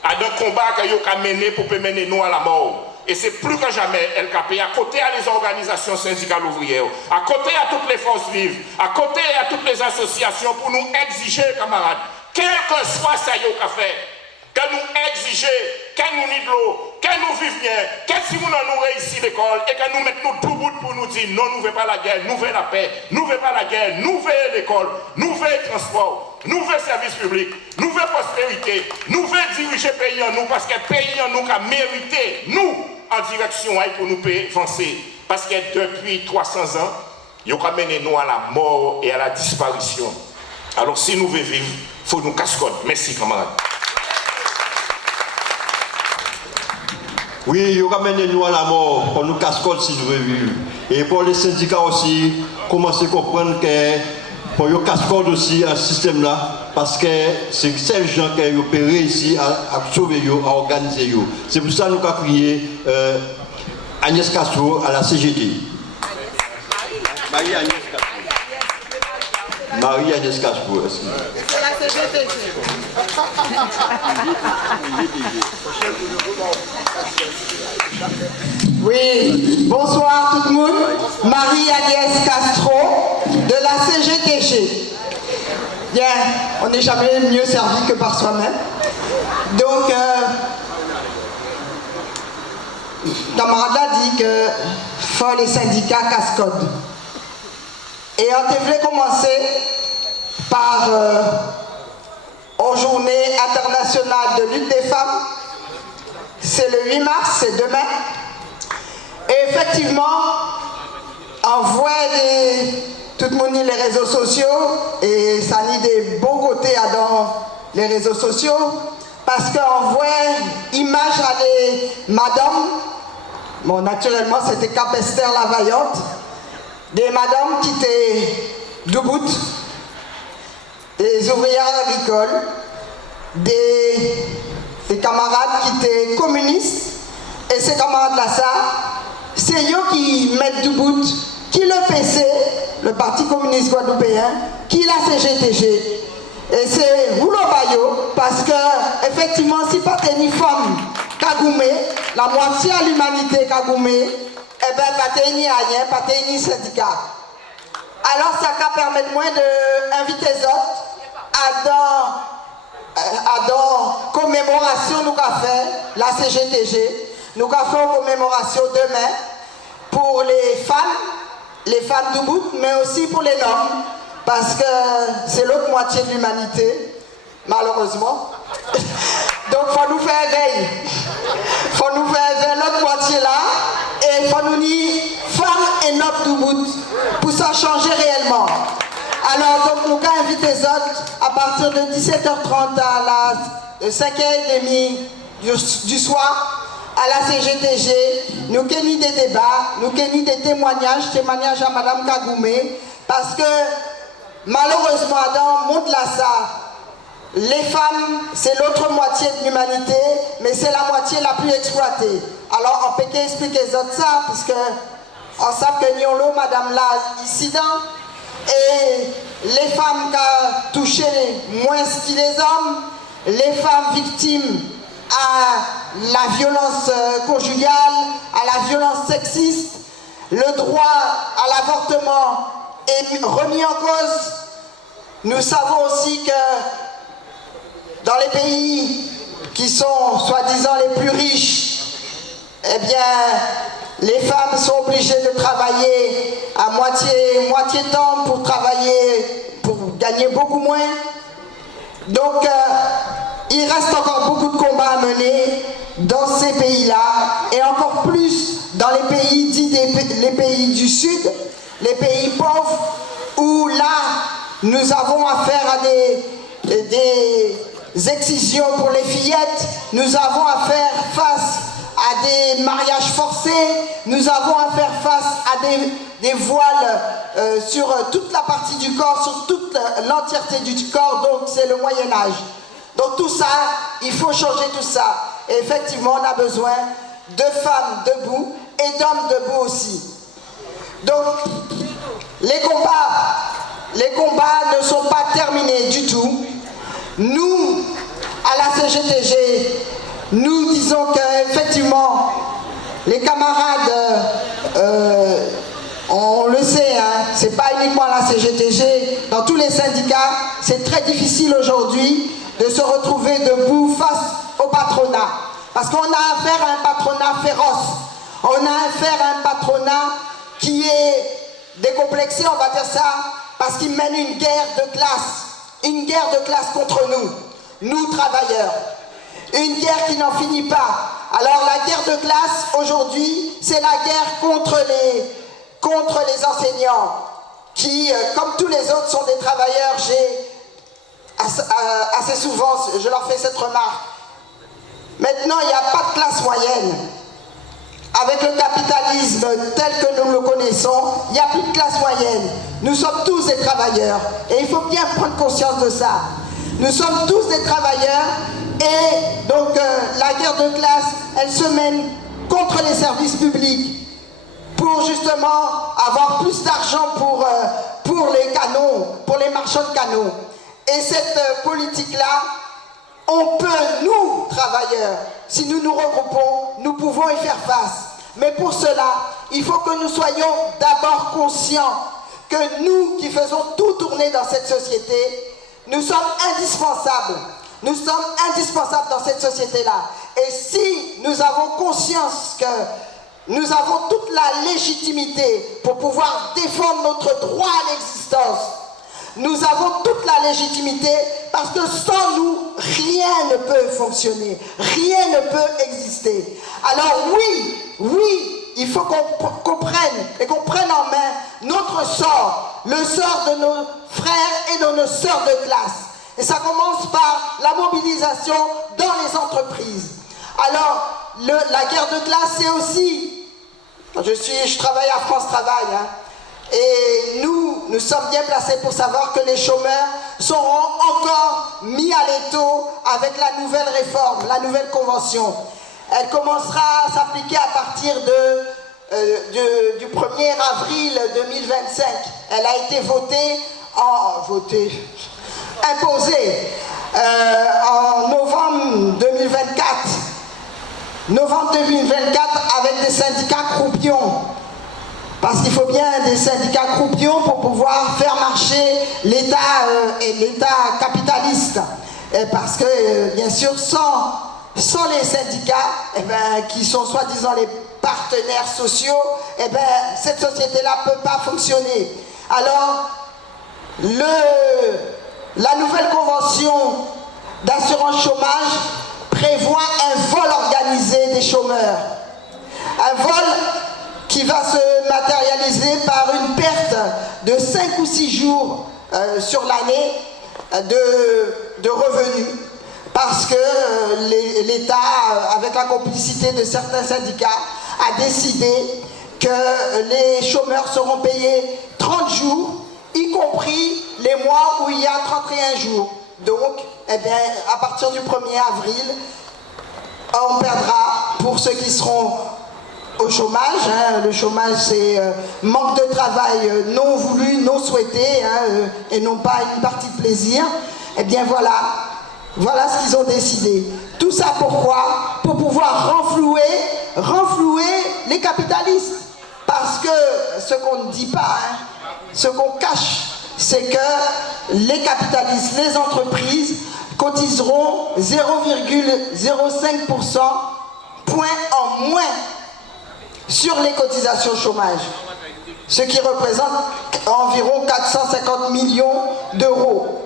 à un combat que nous avons mené pour mener nous à la mort. Et c'est plus que jamais LKP, à côté à les organisations syndicales ouvrières, à côté à toutes les forces vives, à côté à toutes les associations pour nous exiger, camarades, quel que soit ça qu'a fait, que nous exiger, que nous n'y de l'eau, que nous vivons bien, que si nous nous réussissons l'école et que nous mettons tout bout pour nous dire non, nous ne voulons pas la guerre, nous voulons la paix, nous ne voulons pas la guerre, nous voulons l'école, nous voulons le transport, nous voulons le service public, nous voulons prospérité, nous voulons diriger le pays en nous parce que le pays en nous a mérité, nous, en direction pour nous avancer. Parce que depuis 300 ans, ils ont mené nous à la mort et à la disparition. Alors si nous voulons vivre, il faut nous cascoder. Merci camarades. Oui, ils ont mené nous à la mort pour nous cascoder si nous voulons vivre. Et pour les syndicats aussi, commencer à comprendre que pour nous cascoder aussi un système là, parce que c'est ces gens qui ont opéré ici à sauver, à organiser. C'est pour ça que nous avons crié Agnès Castro à la CGT. Marie-Agnès Castro. Marie-Agnès Castro. C'est la CGT. Oui, bonsoir tout le monde. Marie-Agnès Castro de la CGTG. Bien, on n'est jamais mieux servi que par soi-même. Donc, camarade a dit que faut les syndicats cascode. Et on devait commencer par aux journées internationales de lutte des femmes. C'est le 8 mars, c'est demain. Et effectivement, on voit tout le monde les réseaux sociaux et ça a des bons côtés dans les réseaux sociaux parce qu'on voit images à des madames, bon naturellement c'était Capester la Vaillante, des madames qui étaient debout, des ouvrières agricoles, des camarades qui étaient communistes et ces camarades-là ça, c'est eux qui mettent debout, qui le PC, le Parti communiste guadeloupéen, qui la CGTG. Et c'est Roulo Bayo, parce que, effectivement, si pas ni femme Kagoumé, la moitié à l'humanité Kagoumé, eh bien, pas ni rien, pas ni syndicat. Alors, ça va permettre moins d'inviter les autres à dans commémoration nous avons fait la CGTG, nous avons fait une commémoration demain pour les femmes d'Ubud, mais aussi pour les hommes, parce que c'est l'autre moitié de l'humanité, malheureusement. Donc il faut nous faire veille. Il faut nous faire veille l'autre moitié là, et il faut nous dire femmes et nobles d'Ubud pour ça changer réellement. Alors, donc, nous avons invité les autres à partir de 17h30 à la 5h30 du soir à la CGTG. Nous avons des débats, nous avons des témoignages à Mme Kagoumé, parce que malheureusement, dans le monde là, ça, les femmes, c'est l'autre moitié de l'humanité, mais c'est la moitié la plus exploitée. Alors, on peut expliquer les autres ça, puisque on sait que nous, madame là, ici dans. Et les femmes qui ont touché moins que les hommes, les femmes victimes à la violence conjugale, à la violence sexiste, le droit à l'avortement est remis en cause. Nous savons aussi que dans les pays qui sont soi-disant les plus riches, eh bien, les femmes sont obligées de travailler à moitié temps pour travailler, pour gagner beaucoup moins. Donc, il reste encore beaucoup de combats à mener dans ces pays-là, et encore plus dans les pays dits les pays du Sud, les pays pauvres, où là, nous avons affaire à des excisions pour les fillettes, nous avons affaire face à des mariages forcés, nous avons à faire face à des voiles sur toute la partie du corps, sur toute l'entièreté du corps, donc c'est le Moyen-Âge. Donc tout ça, il faut changer tout ça. Et effectivement, on a besoin de femmes debout et d'hommes debout aussi. Donc, les combats ne sont pas terminés du tout. Nous, à la CGTG, nous disons qu'effectivement, les camarades, on le sait, hein, c'est pas uniquement la CGTG, dans tous les syndicats, c'est très difficile aujourd'hui de se retrouver debout face au patronat. Parce qu'on a affaire à un patronat féroce, on a affaire à un patronat qui est décomplexé, on va dire ça, parce qu'il mène une guerre de classe contre nous travailleurs. Une guerre qui n'en finit pas. Alors la guerre de classe, aujourd'hui, c'est la guerre contre les enseignants, qui, comme tous les autres, sont des travailleurs. Assez souvent, je leur fais cette remarque. Maintenant, il n'y a pas de classe moyenne. Avec le capitalisme tel que nous le connaissons, il n'y a plus de classe moyenne. Nous sommes tous des travailleurs. Et il faut bien prendre conscience de ça. Nous sommes tous des travailleurs. Et donc la guerre de classe, elle se mène contre les services publics pour justement avoir plus d'argent pour les canaux, pour les marchands de canaux. Et cette politique-là, on peut, nous, travailleurs, si nous nous regroupons, nous pouvons y faire face. Mais pour cela, il faut que nous soyons d'abord conscients que nous qui faisons tout tourner dans cette société, nous sommes indispensables. Nous sommes indispensables dans cette société-là. Et si nous avons conscience que nous avons toute la légitimité pour pouvoir défendre notre droit à l'existence, nous avons toute la légitimité parce que sans nous, rien ne peut fonctionner, rien ne peut exister. Alors oui, il faut qu'on comprenne et qu'on prenne en main notre sort, le sort de nos frères et de nos sœurs de classe. Et ça commence par la mobilisation dans les entreprises. Alors, la guerre de classe, c'est aussi... Je travaille à France Travail, hein, et nous sommes bien placés pour savoir que les chômeurs seront encore mis à l'étau avec la nouvelle réforme, la nouvelle convention. Elle commencera à s'appliquer à partir du 1er avril 2025. Elle a été imposée en novembre 2024. Novembre 2024 avec des syndicats croupions. Parce qu'il faut bien des syndicats croupions pour pouvoir faire marcher l'État et l'État capitaliste. parce que, bien sûr, sans les syndicats, qui sont soi-disant les partenaires sociaux, cette société-là ne peut pas fonctionner. Alors, la nouvelle convention d'assurance chômage prévoit un vol organisé des chômeurs. Un vol qui va se matérialiser par une perte de 5 ou 6 jours sur l'année de revenus. Parce que l'État, avec la complicité de certains syndicats, a décidé que les chômeurs seront payés 30 jours, y compris les mois où il y a 31 jours. Donc, à partir du 1er avril, on perdra pour ceux qui seront au chômage. Le chômage, c'est manque de travail non voulu, non souhaité, et non pas une partie de plaisir. Voilà ce qu'ils ont décidé. Tout ça pourquoi? Pour pouvoir renflouer les capitalistes. Parce que ce qu'on ne dit pas, ce qu'on cache, c'est que les capitalistes, les entreprises, cotiseront 0,05% point en moins sur les cotisations chômage. Ce qui représente environ 450 millions d'euros.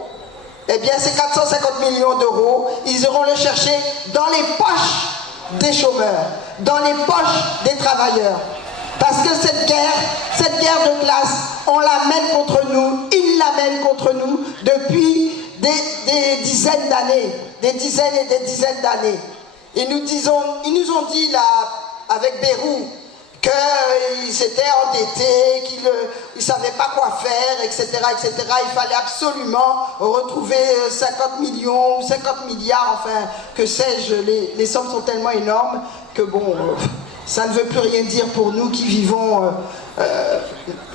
Eh bien, ces 450 millions d'euros, ils iront les chercher dans les poches des chômeurs, dans les poches des travailleurs. Parce que cette guerre de classe, on la mène contre nous, ils la mènent contre nous depuis des dizaines d'années, des dizaines et des dizaines d'années. Ils nous ont dit là, avec Bérou, qu'ils s'étaient endettés, qu'ils ne savaient pas quoi faire, etc., etc. Il fallait absolument retrouver 50 millions, 50 milliards, enfin, que sais-je, les sommes sont tellement énormes que bon, ça ne veut plus rien dire pour nous qui vivons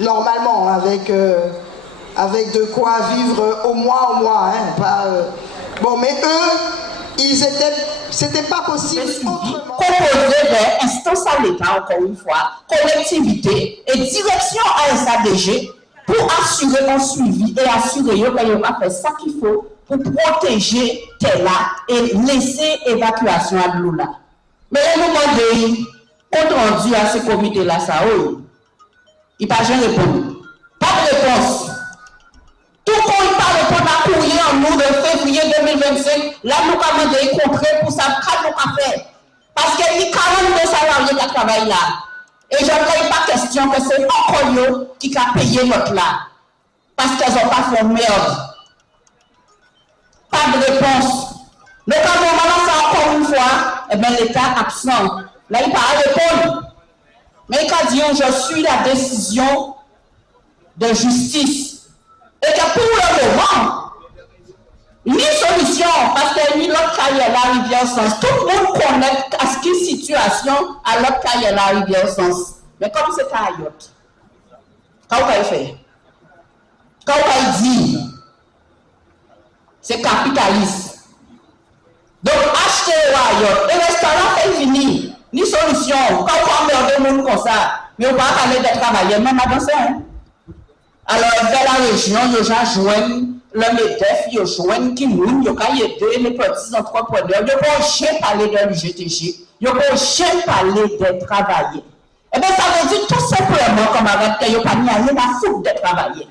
normalement, avec de quoi vivre au mois, Bon, mais eux, c'était pas possible autrement. Composé d'instances à l'État, encore une fois, collectivité et direction ASADG pour assurer un suivi et assurer qu'il y a fait ça qu'il faut pour protéger Tella et laisser évacuation à l'eau là. Mais le moment de compte rendu à ce comité-là, il n'y a pas de réponse. Pas de réponse. Tout le monde parle pour la courrier en nous de février 2025, là nous avons demandé concret pour ça, qu'est-ce qu'on fait. Parce qu'il y a 42 salariés qui travaillent là. Et je ne pose pas question que c'est encore eux qui a payé l'autre là. Parce qu'ils n'ont pas fait merde. Pas de réponse. Mais quand on balance encore une fois, l'État absent. Là, il ne peut pas répondre. Mais il a dit, je suis la décision de justice. Et que pour le moment, ni solution, parce que ni l'autre carrière arrive en sens. Tout le monde connaît à ce qui situation à l'autre carrière arrive en sens. Mais comme c'est ailleurs, quand on fait, quand on dit, c'est capitaliste. Donc acheter ailleurs, le restaurant fait fini, ni solution. Quand on met deux monde comme ça, mais on va aller de travailler, même avant ça. Alors, dans la région, il y a joint le MEDEF, il y a joint Kimoun, il y a aider les petits entrepreneurs, il y a pas parler de l'UGTG, il y a pas parler de travailler. Eh bien, ça veut dire tout simplement, comme avec qu'il n'y a pas mis rien à foutre de travailler.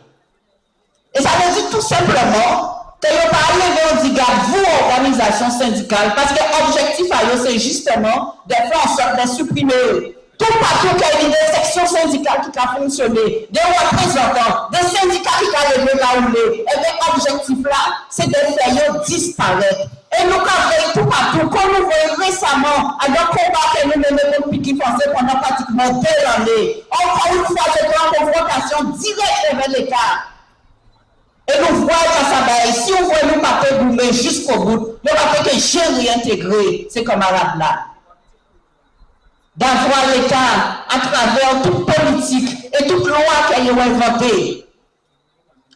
Et ça veut dire tout simplement qu'il n'y a pas levé vous, organisation syndicale, parce que l'objectif c'est justement de faire en sorte de supprimer tout partout qu'il y a des sections syndicales qui ont fonctionné, des représentants, des syndicats qui ont levé la roulée. Et bien, l'objectif là, c'est de faire disparaître. Et nous avons tout partout, comme nous voyons récemment, à notre combat que nous menons depuis qui français pendant pratiquement 2 années. Encore une fois, c'est une confrontation directe avec l'État. Et nous voyons que ça va, si on voit nous pas goumer jusqu'au bout, nous va que j'ai réintégré ces camarades-là. D'avoir l'État à travers toute politique et toute loi qu'ils ont inventée.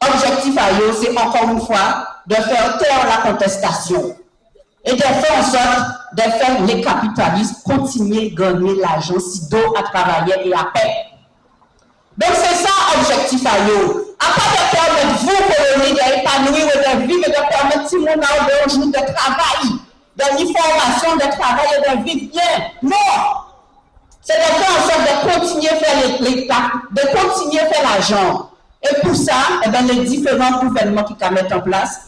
L'objectif à eux, c'est encore une fois de faire taire la contestation et de faire en sorte de faire les capitalistes continuer à gagner l'argent si d'eau à travailler et à paix. Donc c'est ça l'objectif à eux. À part de permettre vous, colonies, d'épanouir et de vivre et de permettre si on a un jour de travail, de formation, de travail et de vivre bien. Non! C'est de faire en sorte de continuer à faire l'État, de continuer à faire l'argent. Et pour ça, eh bien, les différents gouvernements qui mettent en place,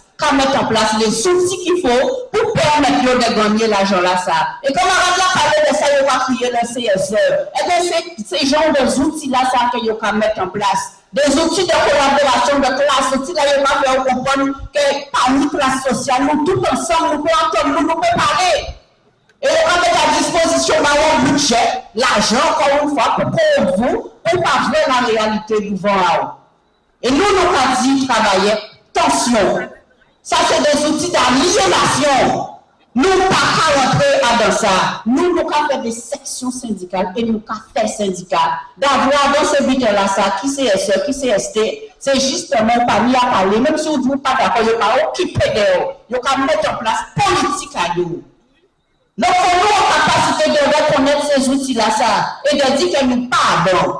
les outils qu'il faut pour permettre de gagner l'argent là, ça. Et comme on a parlé de ça, on va créer le CSE. Eh bien, c'est ces genres d'outils-là, ça, que on mettre en place. Des outils de collaboration, de classe, outils là, on va faire comprendre que parmi classe sociale, nous tous ensemble, nous pouvons entendre, nous pouvons parler. Et on met à disposition un budget, l'argent, encore une fois, pour vous, pour parler la réalité du vent. Et nous avons dit travailler, attention. Ça, c'est des outils d'aliénation. Nous ne pouvons pas rentrer dans ça. Nous avons fait des sections syndicales et nous avons fait syndicats. D'avoir dans ce but-là, ça, qui c'est SE, qui c'est ST, c'est justement pas mis à parler. Même si vous n'êtes pas d'accord, vous n'êtes pas occupé d'eux. Vous pouvez mettre en place politique à nous. Donc, nous avons capacité de reconnaître ces outils-là, ça, et de dire que nous pardon.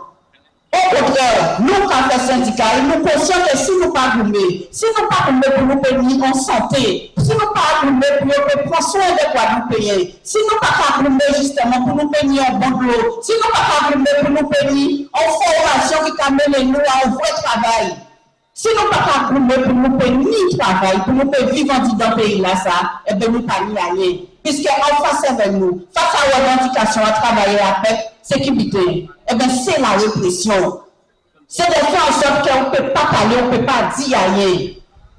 Au contraire, nous, quand fait syndicat, nous conscients que si nous ne pas gourmer, si nous ne pas gourmer pour nous payer en santé, si nous ne pas gourmer pour nous prendre soin de quoi nous payer, si nous ne pas gourmer justement pour nous payer en bon de l'eau, si nous ne pas gourmer pour nous payer en formation qui amène nous à un vrai travail, si nous ne pas gourmer pour nous payer ni travail, pour nous payer vivre dans le pays là, ça, eh bien nous ne pas y aller. Puisque en face avec nous, face à la revendication à travailler à paix, sécurité, eh bien c'est la répression. C'est de faire en sorte qu'on ne peut pas parler, on ne peut pas dire rien.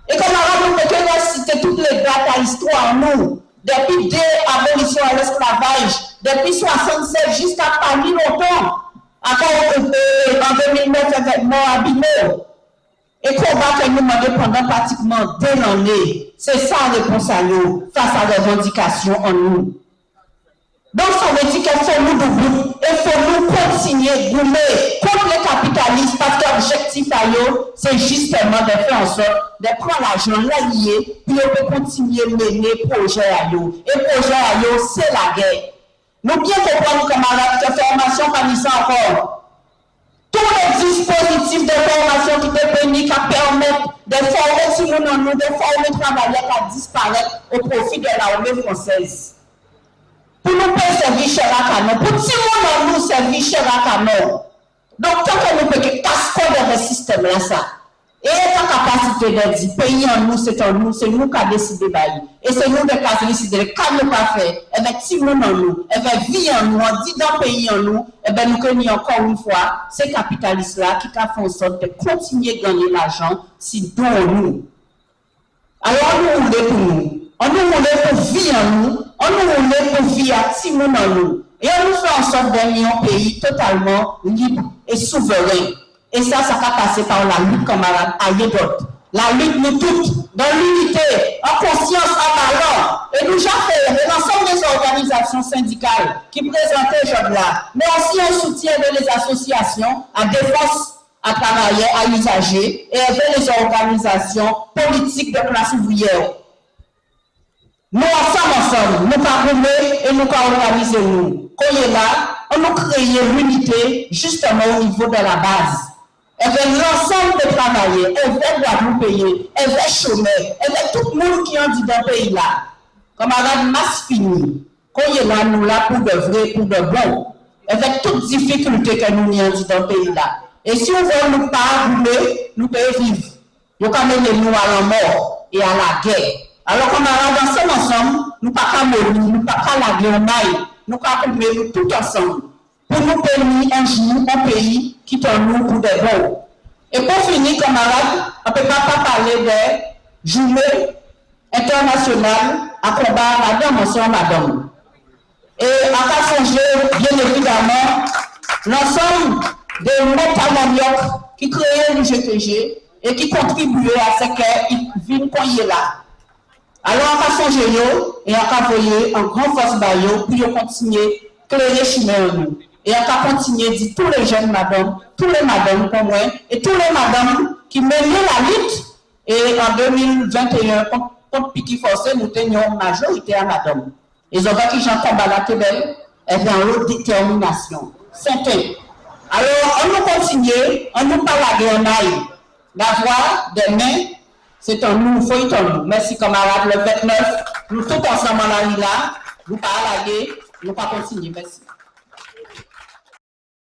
Et comme on va nous citer toutes les dates à l'histoire, nous, depuis dès l'abolition à l'esclavage, depuis 67 jusqu'à pas ni longtemps, encore en 2009 événement à Bino. Et combat que nous demandons pendant pratiquement 2 années, c'est ça la réponse à nous, face à la revendication en nous. Donc ça veut dire qu'il faut nous doubler, il faut nous continuer à goumer contre les capitalistes parce que l'objectif à eux, c'est justement de faire en sorte de prendre l'argent, l'allier, puis on peut continuer à mener projet à eux. Et projet à eux, c'est la guerre. Nous bien comprendre, camarades, que formation pas mis ça encore. Tous les dispositifs de formation qui te permettent de permettre de former tout le monde, de former travailleurs qui disparaître au profit de l'armée française. Pour nous faire servir chez la canon, pour tout le monde nous servir chez la canon. Donc, tant que nous pouvons casser dans le système là, ça. Et la capacité de dire, pays en nous, c'est nous qui avons décidé d'aller. Et c'est nous qui avons décidé, quand nous pas fait, et bien, si nous en nous, et bien, vie en nous, on dit dans le pays en nous, et bien, nous connaissons encore une fois ces capitalistes-là qui font en sorte de continuer à gagner l'argent si dans nous. Alors, on nous voulait pour nous. On nous voulait pour vie en nous. On nous voulait pour vie à si nous en nous. Et on nous fait en sorte de gagner un pays totalement libre et souverain. Et ça va passer par la lutte, camarades, à d'autres. La lutte, nous toutes, dans l'unité, en conscience, en ballon. Et nous avons fait l'ensemble des organisations syndicales qui présentaient ce job-là, mais aussi en soutien de les associations à défense, à travailleurs, à usagers, et les organisations politiques de classe ouvrière. Nous ensemble, nous parlons et nous organisons nous. Quand on est là, on nous crée l'unité justement au niveau de la base. Avec l'ensemble des travailleurs, avec Guadeloupéens, avec chômeurs, avec tout le monde qui en dit dans le pays là. Camarades masse fini. Quand on est là, nous là pour de vrai, pour de bon. Avec toutes les difficultés que nous y en dit dans le pays là. Et si on veut nous pas rouler, nous pouvons vivre. Nous pouvons mener nous à la mort et à la guerre. Alors, camarades, ensemble, nous ne pouvons pas mourir, nous ne pouvons pas la guerre en maille. Nous pouvons nous tout ensemble. Pour nous permettre un jour, un pays qui est nous pour des bons. Et pour finir, camarades, on ne peut pas parler de journée internationale à combat madame, monsieur, madame. Et on va songer, bien évidemment, l'ensemble des mots qui créaient le GTG et qui contribuaient à ce qu'ils viennent qu'on là. Alors, on va songer et on va voyer en grande force pour continuer à clairer chemin en nous. Et on va continuer à dire tous les jeunes madames, tous les madames comme moi, et tous les madames qui menaient la lutte. Et en 2021, contre Piqui Forcé, nous tenions une majorité à madame. Ils ont vu que Jean combat la Québec, et dans l'autre détermination. C'était. Alors, on nous continue, on nous parle à la d'avoir des mains C'est un nous, il faut y tomber. Merci camarades, le 29, nous tous ensemble en là, nous pas allaguer, nous pas continuer. Merci.